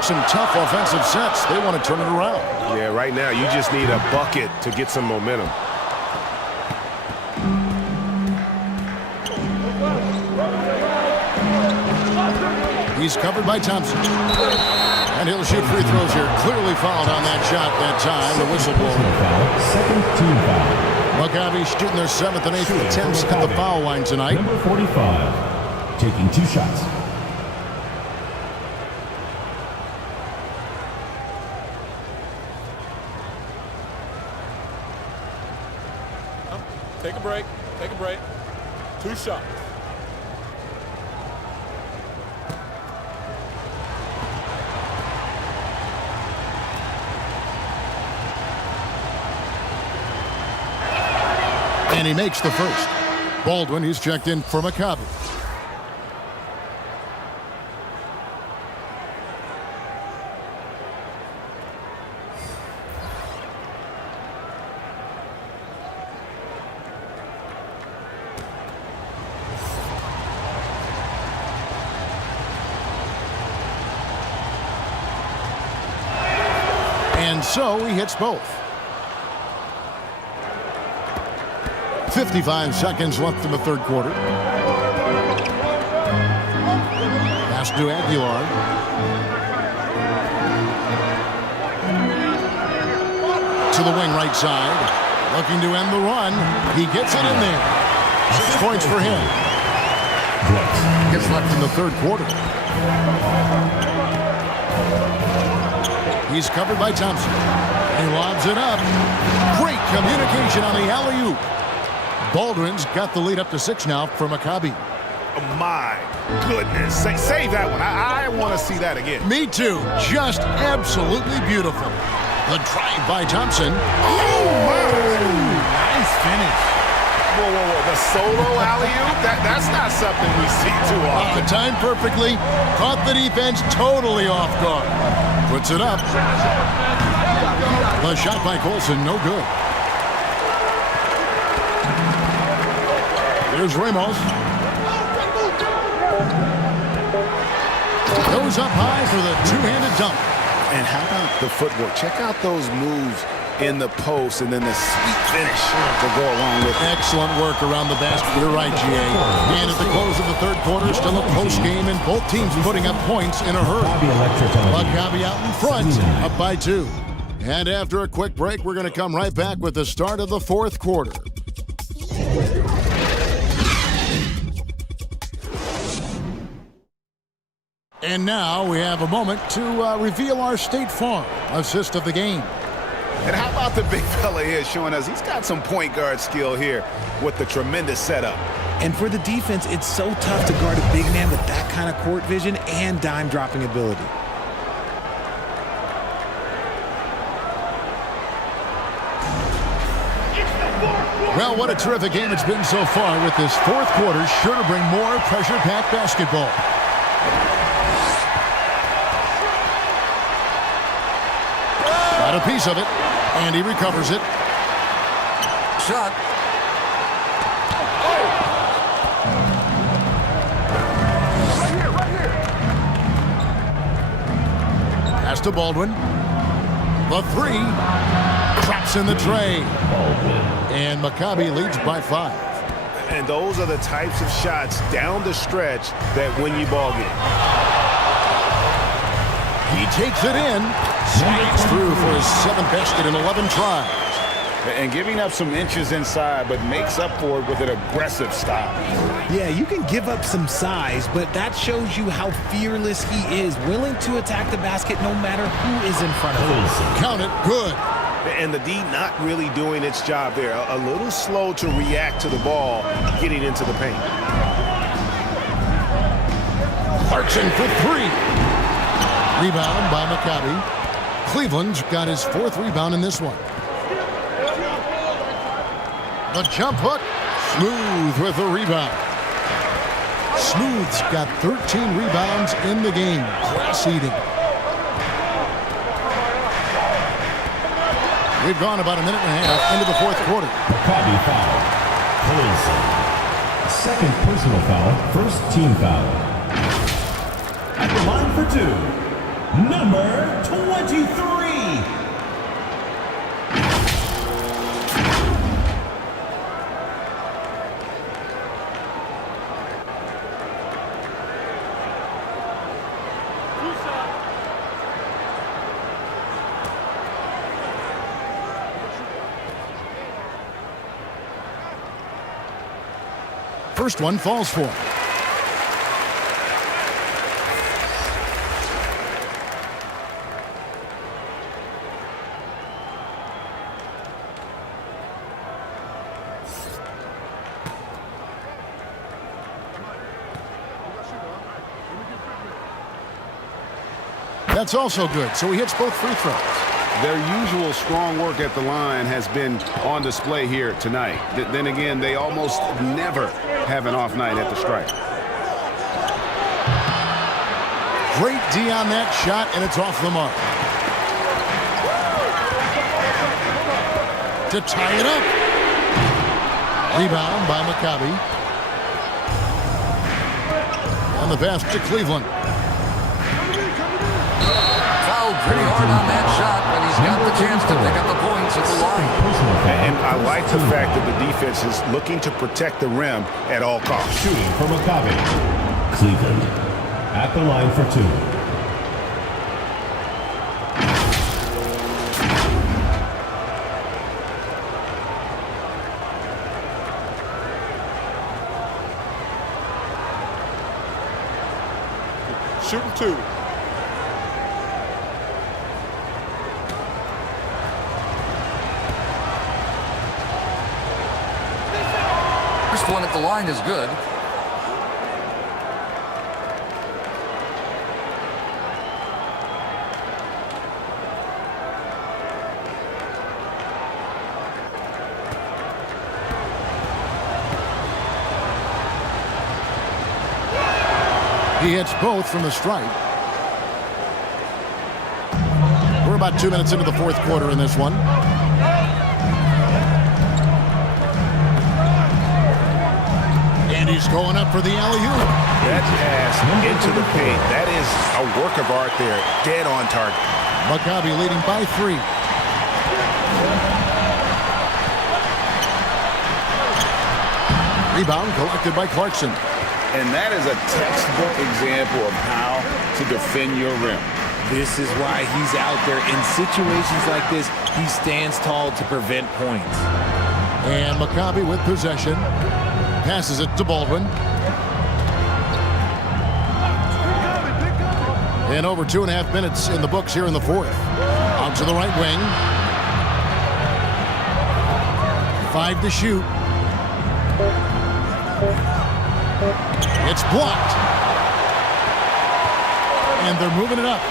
Some tough offensive sets. They want to turn it around. Yeah, right now you just need a bucket to get some momentum. He's covered by Thompson. And And he'll shoot free throws here. Clearly fouled on that shot that time. The whistle blows. Second team foul. Maccabi shooting their 7th and 8th attempts at the foul line tonight. Number 45, taking 2 shots. Take a break. Take a break. 2 shots. And he makes the first. Baldwin, he's checked in for Maccabi. And so he hits both. 55 seconds left in the third quarter. Pass to Aguilar. To the wing right side. Looking to end the run. He gets it in there. 6 points for him. Gets left in the third quarter. He's covered by Thompson. He lobs it up. Great communication on the alley-oop. Baldwin's got the lead up to 6 now for Maccabi. Oh my goodness. Save that one. I want to see that again. Me too. Just absolutely beautiful. The drive by Thompson. Oh, my. Nice finish. Whoa, whoa, whoa. The solo alley-oop? That's not something we see too often. Timed perfectly. Caught the defense totally off guard. Puts it up. The shot by Colson, no good. Here's Ramos. Goes up high for the two-handed dunk. And how about the footwork? Check out those moves in the post and then the sweet finish to go along with it. Excellent work around the basket. You're right, GA. And at the close of the third quarter, still a close game, and both teams putting up points in a hurry. Maccabi out in front, up by 2. And after a quick break, we're going to come right back with the start of the fourth quarter. And now we have a moment to reveal our State Farm assist of the game. And how about the big fella here showing us he's got some point guard skill here with the tremendous setup. And for the defense, it's so tough to guard a big man with that kind of court vision and dime dropping ability. Well, what a terrific game it's been so far, with this fourth quarter sure to bring more pressure-packed basketball. Got a piece of it, and he recovers it. Shot. Right here. Pass to Baldwin. The 3 drops in the tray. And Maccabi leads by 5. And those are the types of shots down the stretch that win you ball game. He takes it in. Slides through for his 7th basket in 11 tries. And giving up some inches inside, but makes up for it with an aggressive stop. Yeah, you can give up some size, but that shows you how fearless he is, willing to attack the basket no matter who is in front of him. Count it, good. And the D not really doing its job there. A little slow to react to the ball getting into the paint. Clarkson for 3. Rebound by Maccabi. Cleveland's got his 4th rebound in this one. The jump hook. Smooth with the rebound. Smooth's got 13 rebounds in the game. Class eating. We've gone about a minute and a half into the fourth quarter. Maccabi foul. Colson. Second personal foul. First team foul. At the line for 2. Number 23. First one falls for him. That's also good, so he hits both free throws. Their usual strong work at the line has been on display here tonight. Then again, they almost never have an off night at the stripe. Great D on that shot, and it's off the mark. To tie it up. Rebound by Maccabi. And the pass to Cleveland. Fouled pretty hard on that shot, but he's got the chance to pick up the points at the line. And I like the fact that the defense is looking to protect the rim at all costs. Shooting for Maccabi. Cleveland at the line for 2. Shooting 2. First one at the line is good. He hits both from the stripe. We're about 2 minutes into the fourth quarter in this one. And he's going up for the alley-oop. That pass into the paint, that is a work of art there, dead on target. Maccabi leading by 3. Rebound collected by Clarkson. And that is a textbook example of how to defend your rim. This is why he's out there. In situations like this, he stands tall to prevent points. And Maccabi with possession. Passes it to Baldwin. And over 2.5 minutes in the books here in the fourth. Out to the right wing. 5 to shoot. It's blocked. And they're moving it up.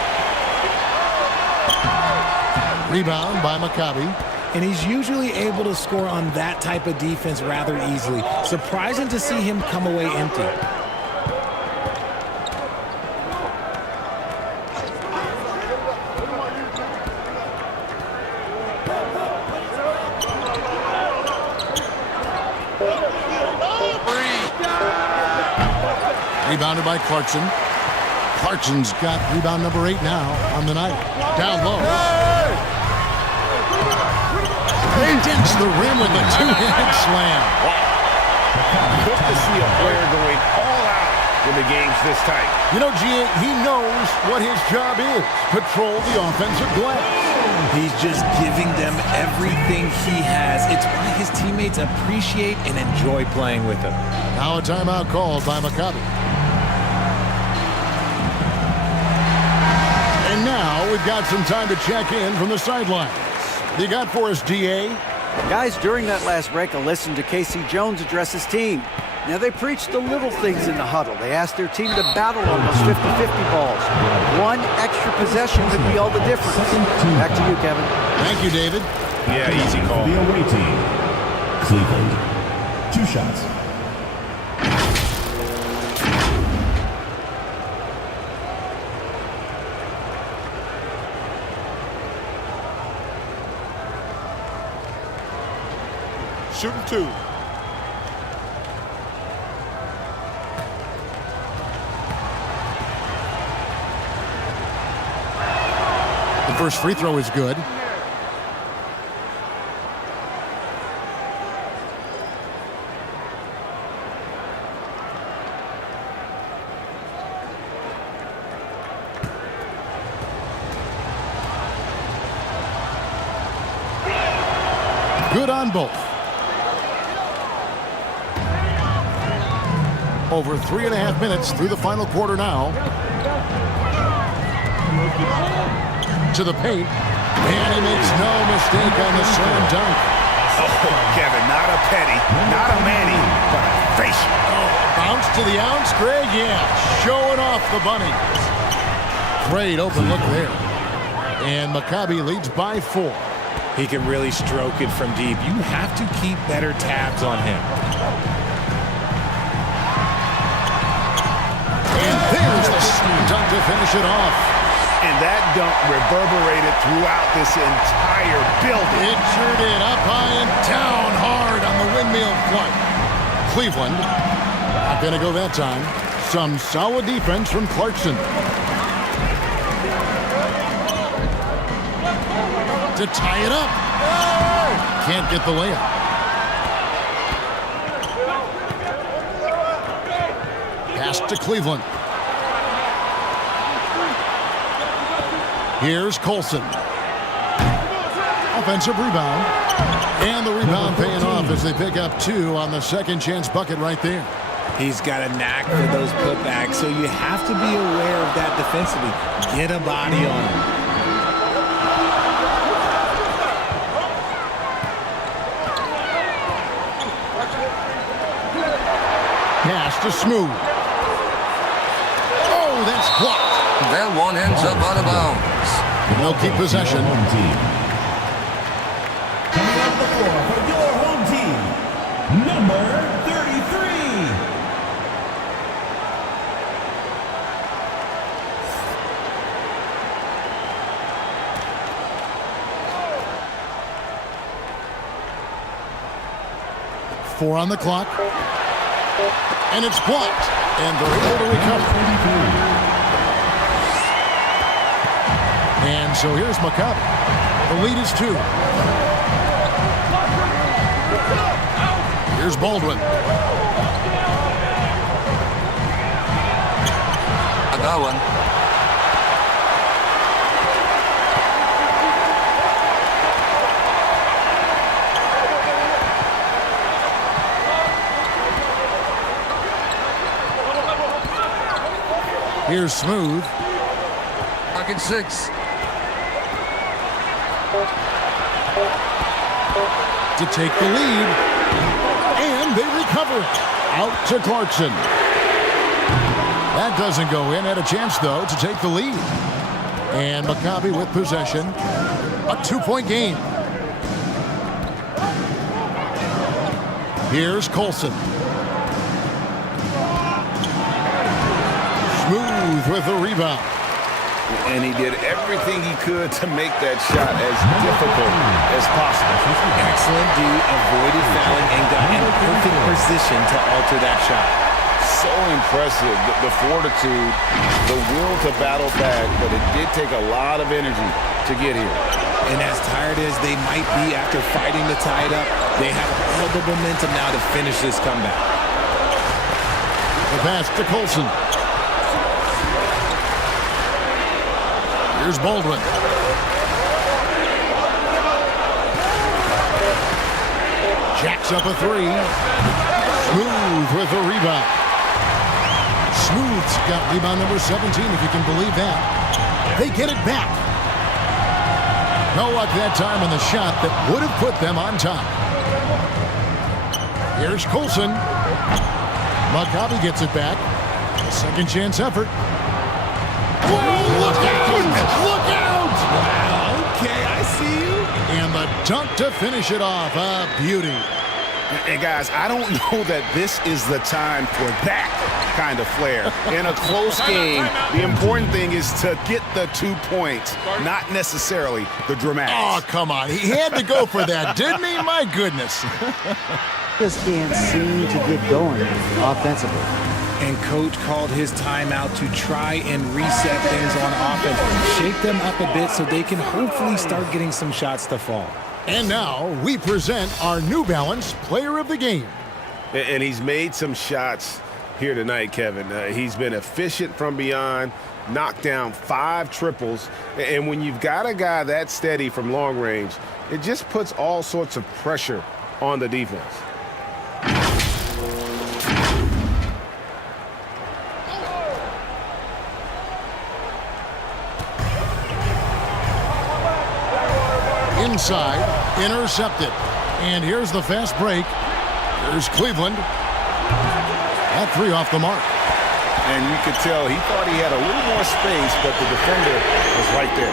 Rebound by Maccabi. And he's usually able to score on that type of defense rather easily. Surprising to see him come away empty. Rebounded by Clarkson. Clarkson's got rebound number 8 now on the night. Down low. He dents the rim with a 2-hand slam. Good to see a player going all out when the game's this tight. You know, G.A., he knows what his job is. Patrol the offensive glass. He's just giving them everything he has. It's why his teammates appreciate and enjoy playing with him. Now a timeout called by Maccabi. And now we've got some time to check in from the sidelines. What do you got for us, G.A.? Guys, during that last break, I listened to Casey Jones address his team. Now, they preached the little things in the huddle. They asked their team to battle on those 50-50 balls. One extra possession could be all the difference. Back to you, Kevin. Thank you, David. Yeah, easy call. The away team, Cleveland. 2 shots. Shooting 2. The first free throw is good. Good on both. Over 3.5 minutes through the final quarter now. To the paint. And he makes no mistake on the slam dunk. Oh, Kevin, not a petty, not a Manny, but a facial. Oh, bounce to the ounce, Greg. Yeah, showing off the bunny. Great open look there. And Maccabi leads by 4. He can really stroke it from deep. You have to keep better tabs on him. And there's the slam dunk to finish it off. And that dunk reverberated throughout this entire building. It sure did. Up high and down hard on the windmill front. Cleveland, not going to go that time. Some solid defense from Clarkson. To tie it up. Can't get the layup. Pass to Cleveland. Here's Colson. Offensive rebound. And the rebound paying off as they pick up 2 on the second chance bucket right there. He's got a knack for those putbacks, so you have to be aware of that defensively. Get a body on him. Pass to Smooth. Oh, that's blocked. That one ends up out of bounds. They'll keep possession. Coming off the floor for your home team, number 33. Four on the clock. And it's blocked. And they're able to recover. And so here's Maccabi. The lead is 2. Here's Baldwin. I got one. Here's Smooth. Pocket 6. To take the lead. And they recover. Out to Clarkson. That doesn't go in. Had a chance, though, to take the lead. And Maccabi with possession. A 2-point game. Here's Colson. Smooth with the rebound. And he did everything he could to make that shot as difficult as possible. Excellent D, avoided fouling and got in perfect position to alter that shot. So impressive, the fortitude, the will to battle back, but it did take a lot of energy to get here. And as tired as they might be after fighting to tie it up, they have all the momentum now to finish this comeback. The pass to Colson. Here's Baldwin. Jacks up a 3. Smooth with the rebound. Smooth's got rebound number 17, if you can believe that. They get it back. No luck that time on the shot that would have put them on top. Here's Colson. Maccabi gets it back. A second chance effort. Whoa, look out! Look out! Wow, okay, I see you. And the dunk to finish it off. A beauty. And guys, I don't know that this is the time for that kind of flair. In a close game, the important thing is to get the 2 points, not necessarily the dramatics. Oh, come on. He had to go for that, didn't he? My goodness. Just can't seem to get going offensively. And coach called his timeout to try and reset things on offense, shake them up a bit so they can hopefully start getting some shots to fall. And now we present our New Balance Player of the Game. And he's made some shots here tonight, Kevin. He's been efficient from beyond, knocked down 5 triples. And when you've got a guy that steady from long range, it just puts all sorts of pressure on the defense. inside, intercepted. And here's the fast break. Here's Cleveland. That 3 off the mark. And you could tell he thought he had a little more space, but the defender was right there.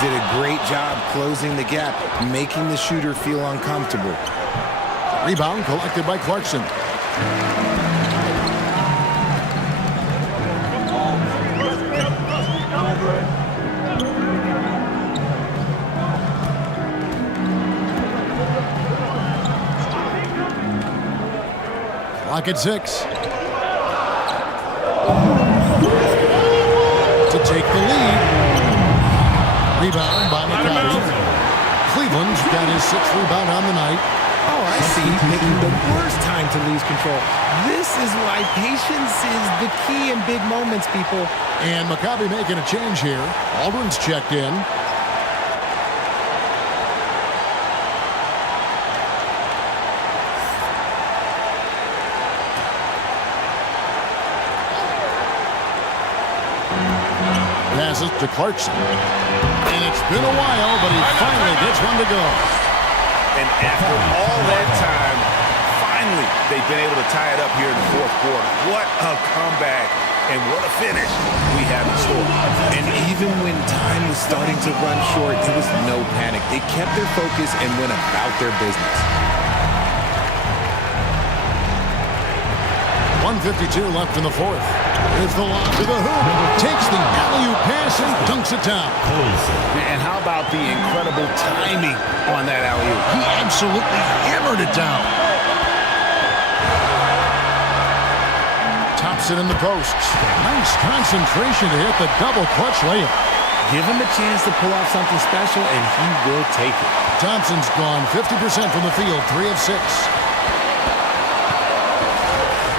Did a great job closing the gap, making the shooter feel uncomfortable. Rebound collected by Clarkson. Clock at 6. To take the lead. Rebound by Maccabi. Cleveland's got his 6th rebound on the night. Oh, I see. Picking the worst time to lose control. This is why patience is the key in big moments, people. And Maccabi making a change here. Aldrin's checked in. Passes to Clarkson. And it's been a while, but he finally gets one to go. And after all that time, finally, they've been able to tie it up here in the 4th quarter. What a comeback and what a finish we have in store. And even when time was starting to run short, there was no panic. They kept their focus and went about their business. 1:52 left in the 4th. Here's the lob to the hoop. Takes the alley-oop pass and dunks it down. And how about the incredible timing on that alley-oop? He absolutely hammered it down. Thompson in the posts. Nice concentration to hit the double clutch layup. Give him a chance to pull off something special, and he will take it. Thompson's gone 50% from the field, 3 of 6.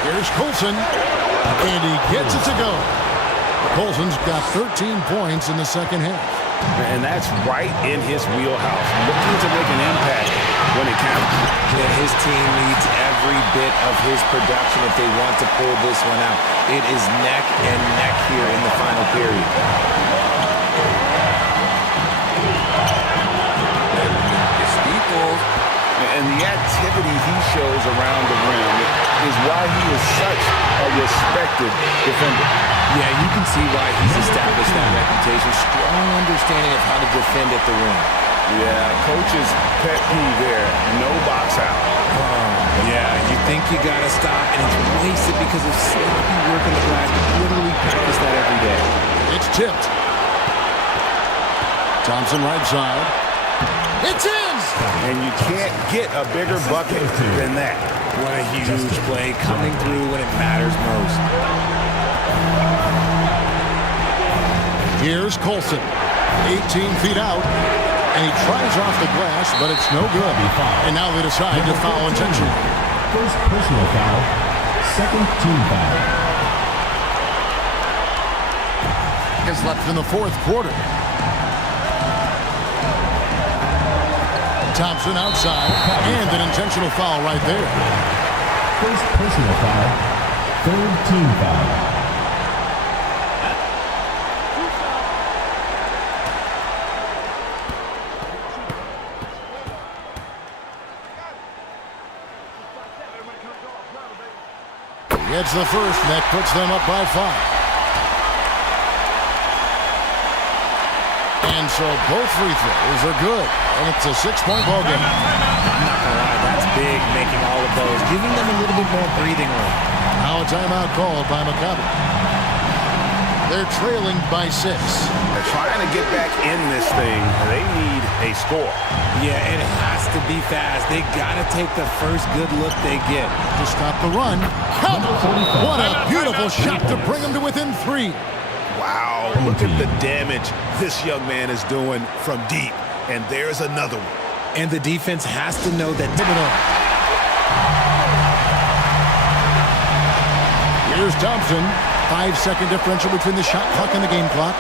Here's Colson, and he gets it to go. Colson's got 13 points in the 2nd half. And that's right in his wheelhouse. Looking to make an impact when it counts. Yeah, his team needs every bit of his production if they want to pull this one out. It is neck and neck here in the final period. And the activity he shows around the rim is why he is such a respected defender. Yeah, you can see why he's established that reputation. Strong understanding of how to defend at the rim. Yeah, coach's pet peeve there. No box out. Yeah, you think you got to stop, and it's wasted because of sloppy work in the glass. Literally practice that every day. It's tipped. Thompson right side. It's in! And you can't get a bigger bucket than that. What a huge play coming through when it matters most. Here's Colson, 18 feet out, and he tries off the glass, but it's no good. And now they decide to foul intentionally. First personal foul, 2nd team foul. Is left in the 4th quarter. Thompson outside, and an intentional foul right there. First personal foul, 3rd team foul. Gets the first, and that puts them up by 5. And so both free throws are good. And it's a 6-point ball game. I'm not going to lie, that's big, making all of those. Giving them a little bit more breathing room. Now a timeout called by Maccabi. They're trailing by 6. They're trying to get back in this thing. They need a score. Yeah, it has to be fast. They got to take the first good look they get. To stop the run. Count! What a beautiful shot to bring them to within 3. Wow, look at the damage this young man is doing from deep. And there's another one. And the defense has to know that. Here's Thompson. 5-second differential between the shot clock and the game clock.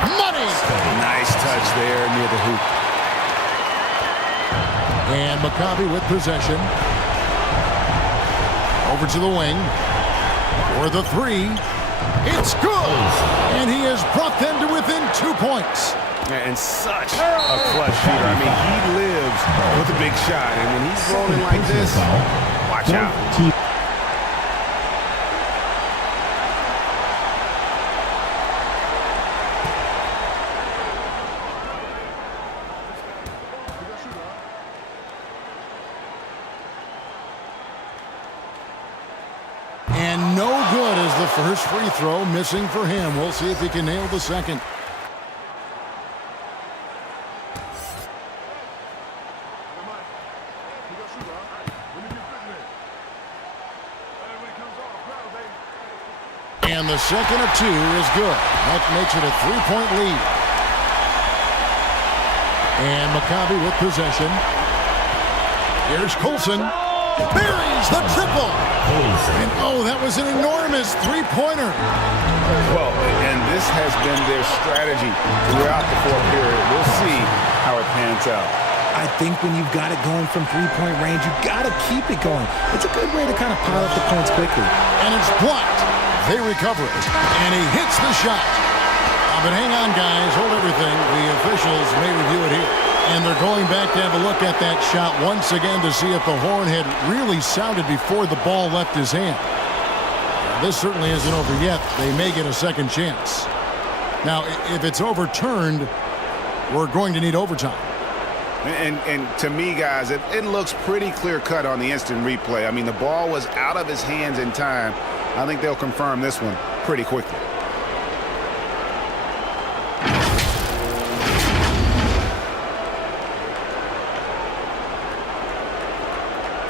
Money! Nice touch there near the hoop. And Maccabi with possession. Over to the wing. For the 3. It's good. And he has brought them to within 2 points. And such a clutch shooter. I mean, he lives with a big shot. And when he's rolling like this, watch out. And no good as the first free throw missing for him. We'll see if he can nail the second. And the second of 2 is good. That makes it a 3-point lead. And Maccabi with possession. Here's Colson. Buries the triple. And oh, that was an enormous three-pointer. Well, and this has been their strategy throughout the fourth period. We'll see how it pans out. I think when you've got it going from three-point range, you got to keep it going. It's a good way to kind of pile up the points quickly. And it's blocked. They recover it. And he hits the shot. But hang on, guys. Hold everything. The officials may review it here. And they're going back to have a look at that shot once again to see if the horn had really sounded before the ball left his hand. This certainly isn't over yet. They may get a second chance. Now, if it's overturned, we're going to need overtime. And to me, guys, it looks pretty clear-cut on the instant replay. I mean, the ball was out of his hands in time. I think they'll confirm this one pretty quickly.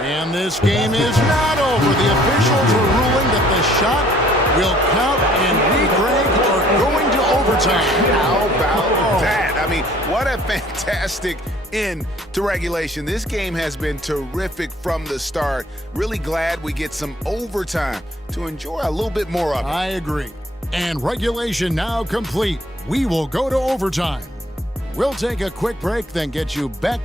And this game is not over. The officials are ruling that the shot will count, and we, Greg, are going to overtime. How about that? I mean, what a fantastic end to regulation. This game has been terrific from the start. Really glad we get some overtime to enjoy a little bit more of it. I agree. And regulation now complete. We will go to overtime. We'll take a quick break, then get you back.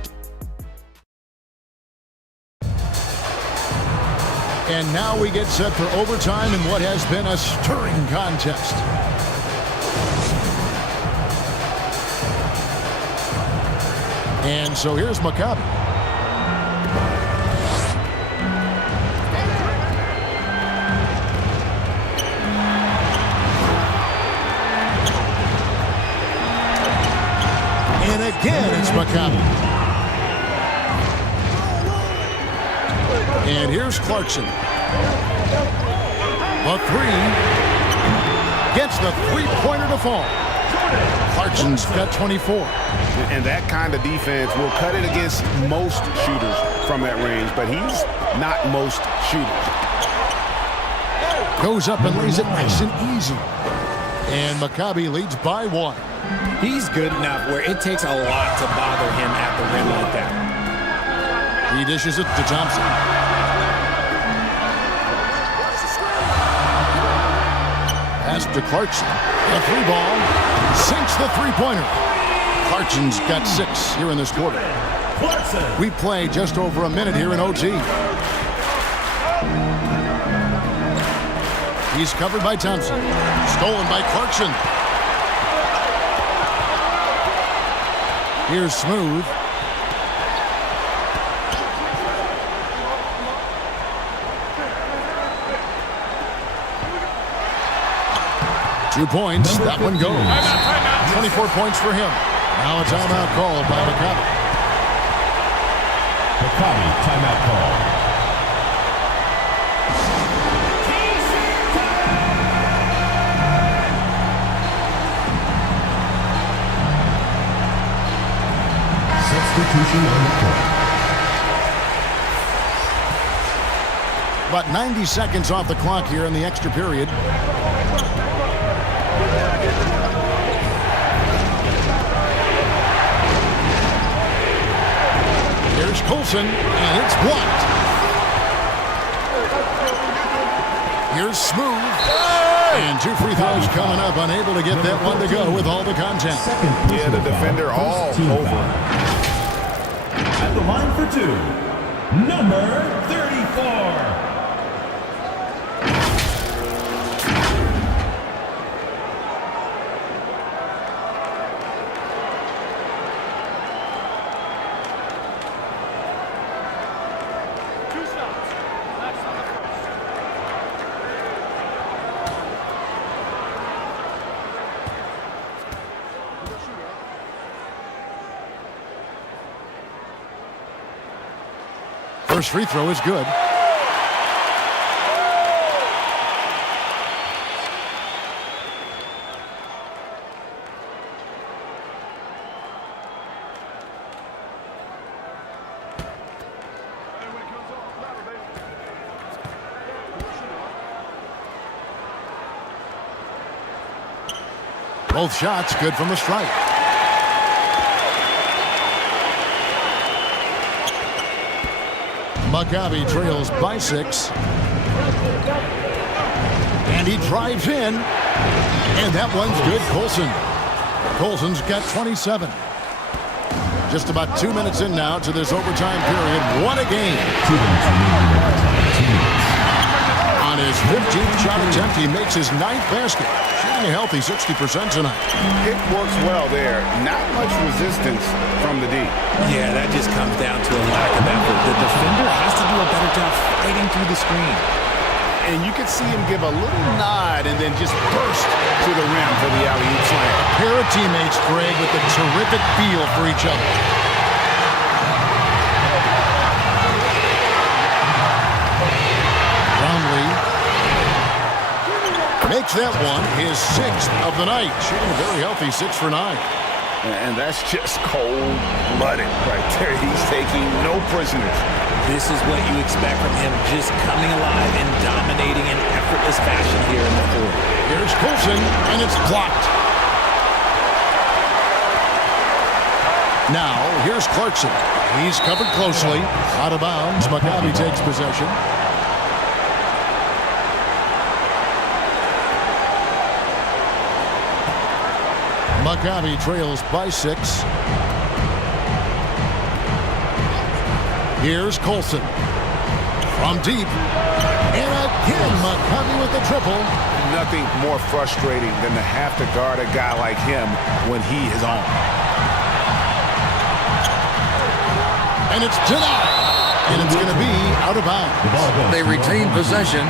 And now we get set for overtime in what has been a stirring contest. And so here's Maccabi. And again, it's Maccabi. And here's Clarkson. A three. Gets the three-pointer to fall. Clarkson's got 24. And that kind of defense will cut it against most shooters from that range, but he's not most shooters. Goes up and lays it nice and easy. And Maccabi leads by 1. He's good enough where it takes a lot to bother him at the rim like that. He dishes it to Thompson. Pass to Clarkson. A three ball. Sinks the three-pointer. Clarkson's got 6 here in this quarter. We play just over a minute here in OT. He's covered by Thompson. Stolen by Clarkson. Here's Smooth. Two points. That one goes. 24 points for him. Now a timeout called by Maccabi. Maccabi timeout call. Substitution on the court. About 90 seconds off the clock here in the extra period. Here's Colson, and it's blocked. Here's Smooth. And 2 free throws coming up, unable to get that one to go with all the contact. Yeah, the defender all over. At the line for 2, number 34. First free throw is good. Both shots good from the stripe. Maccabi trails by 6. And he drives in. And that one's good. Colson's got 27. Just about 2 minutes in now to this overtime period. What a game. On his 15th shot attempt, he makes his 9th basket. Shooting a healthy 60% tonight. It works well there. Not much resistance from the D. Yeah, that just comes down to a lack of effort. The defender has to do a better job fighting through the screen. And you can see him give a little nod and then just burst to the rim for the alley-oop slam. A pair of teammates, Greg, with a terrific feel for each other. Brownlee makes that one his 6th of the night. Shooting a very healthy 6 for 9. And that's just cold-blooded right there. He's taking no prisoners. This is what you expect from him, just coming alive and dominating in effortless fashion here in the fourth. Here's Colson, and it's blocked. Now, here's Clarkson. He's covered closely. Out of bounds. Maccabi takes possession. Maccabi trails by 6. Here's Colson. From deep. And again, Maccabi with the triple. Nothing more frustrating than to have to guard a guy like him when he is on. And it's denied. And it's going to be out of bounds. They retain possession.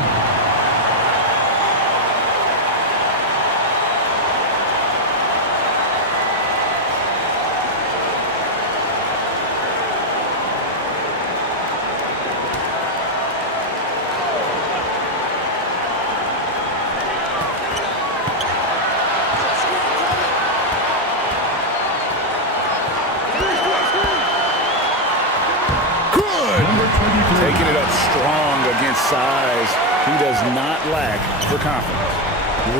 Taking it up strong against size. He does not lack for confidence.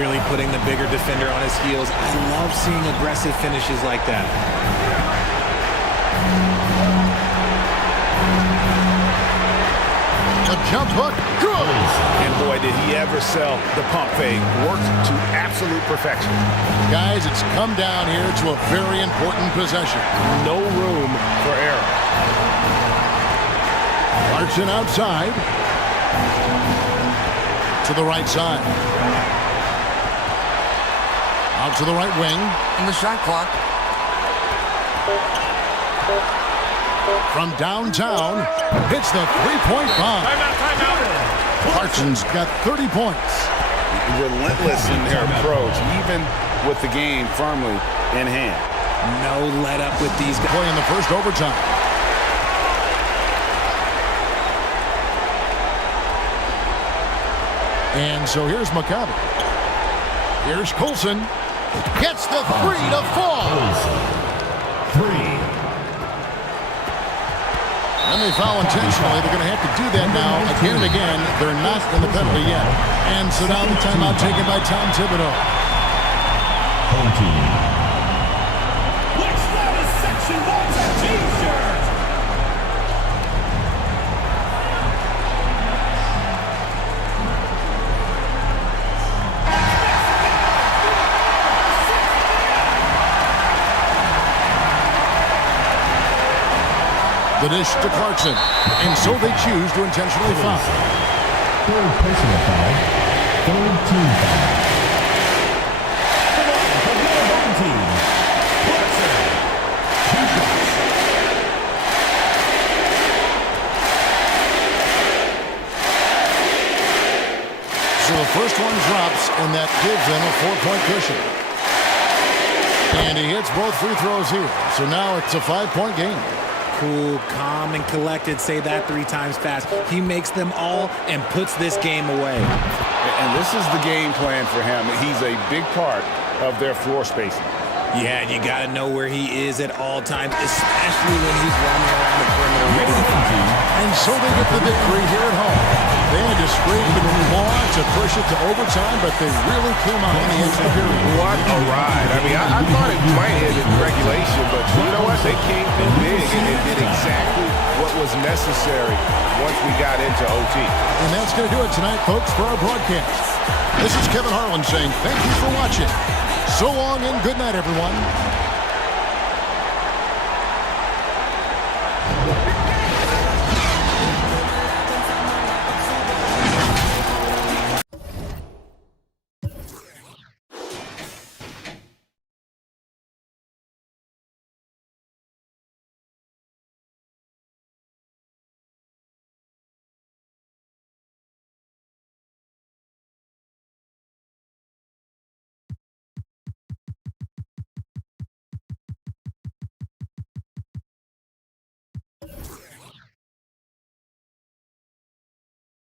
Really putting the bigger defender on his heels. I love seeing aggressive finishes like that. A jump hook, good! And boy, did he ever sell the pump fake. Worked to absolute perfection. Guys, it's come down here to a very important possession. No room for error. Clarkson outside. To the right side. Out to the right wing. And the shot clock. From downtown, hits the three-point bomb. Timeout. Clarkson's got 30 points. Relentless in their approach, even with the game firmly in hand. No let up with these guys. Play in the first overtime. And so here's Maccabi. Here's Colson. Gets the 3 to fall. 3. And they foul intentionally. They're going to have to do that now again and again. They're not in the penalty yet. And so now the timeout taken by Tom Thibodeau. Home team. Which status section wants a t-shirt? The dish to Clarkson. And so they choose to intentionally foul. 3rd personal foul. 3rd team foul. For your home team, Clarkson. 2 shots. So the first one drops, and that gives them a 4-point cushion. And he hits both free throws here. So now it's a 5-point game. cool, calm, and collected. Say that 3 times fast. He makes them all and puts this game away. And this is the game plan for him. He's a big part of their floor spacing. Yeah, and you got to know where he is at all times, especially when he's roaming around the perimeter ready to fire. And so they get the victory here at home. They had to scrape and claw to push it to overtime, but they really came out in the end of the period. What a ride. I mean, I thought it might end in regulation, but you know what? They came in big and did exactly what was necessary once we got into OT. And that's going to do it tonight, folks, for our broadcast. This is Kevin Harlan saying thank you for watching. So long and good night, everyone.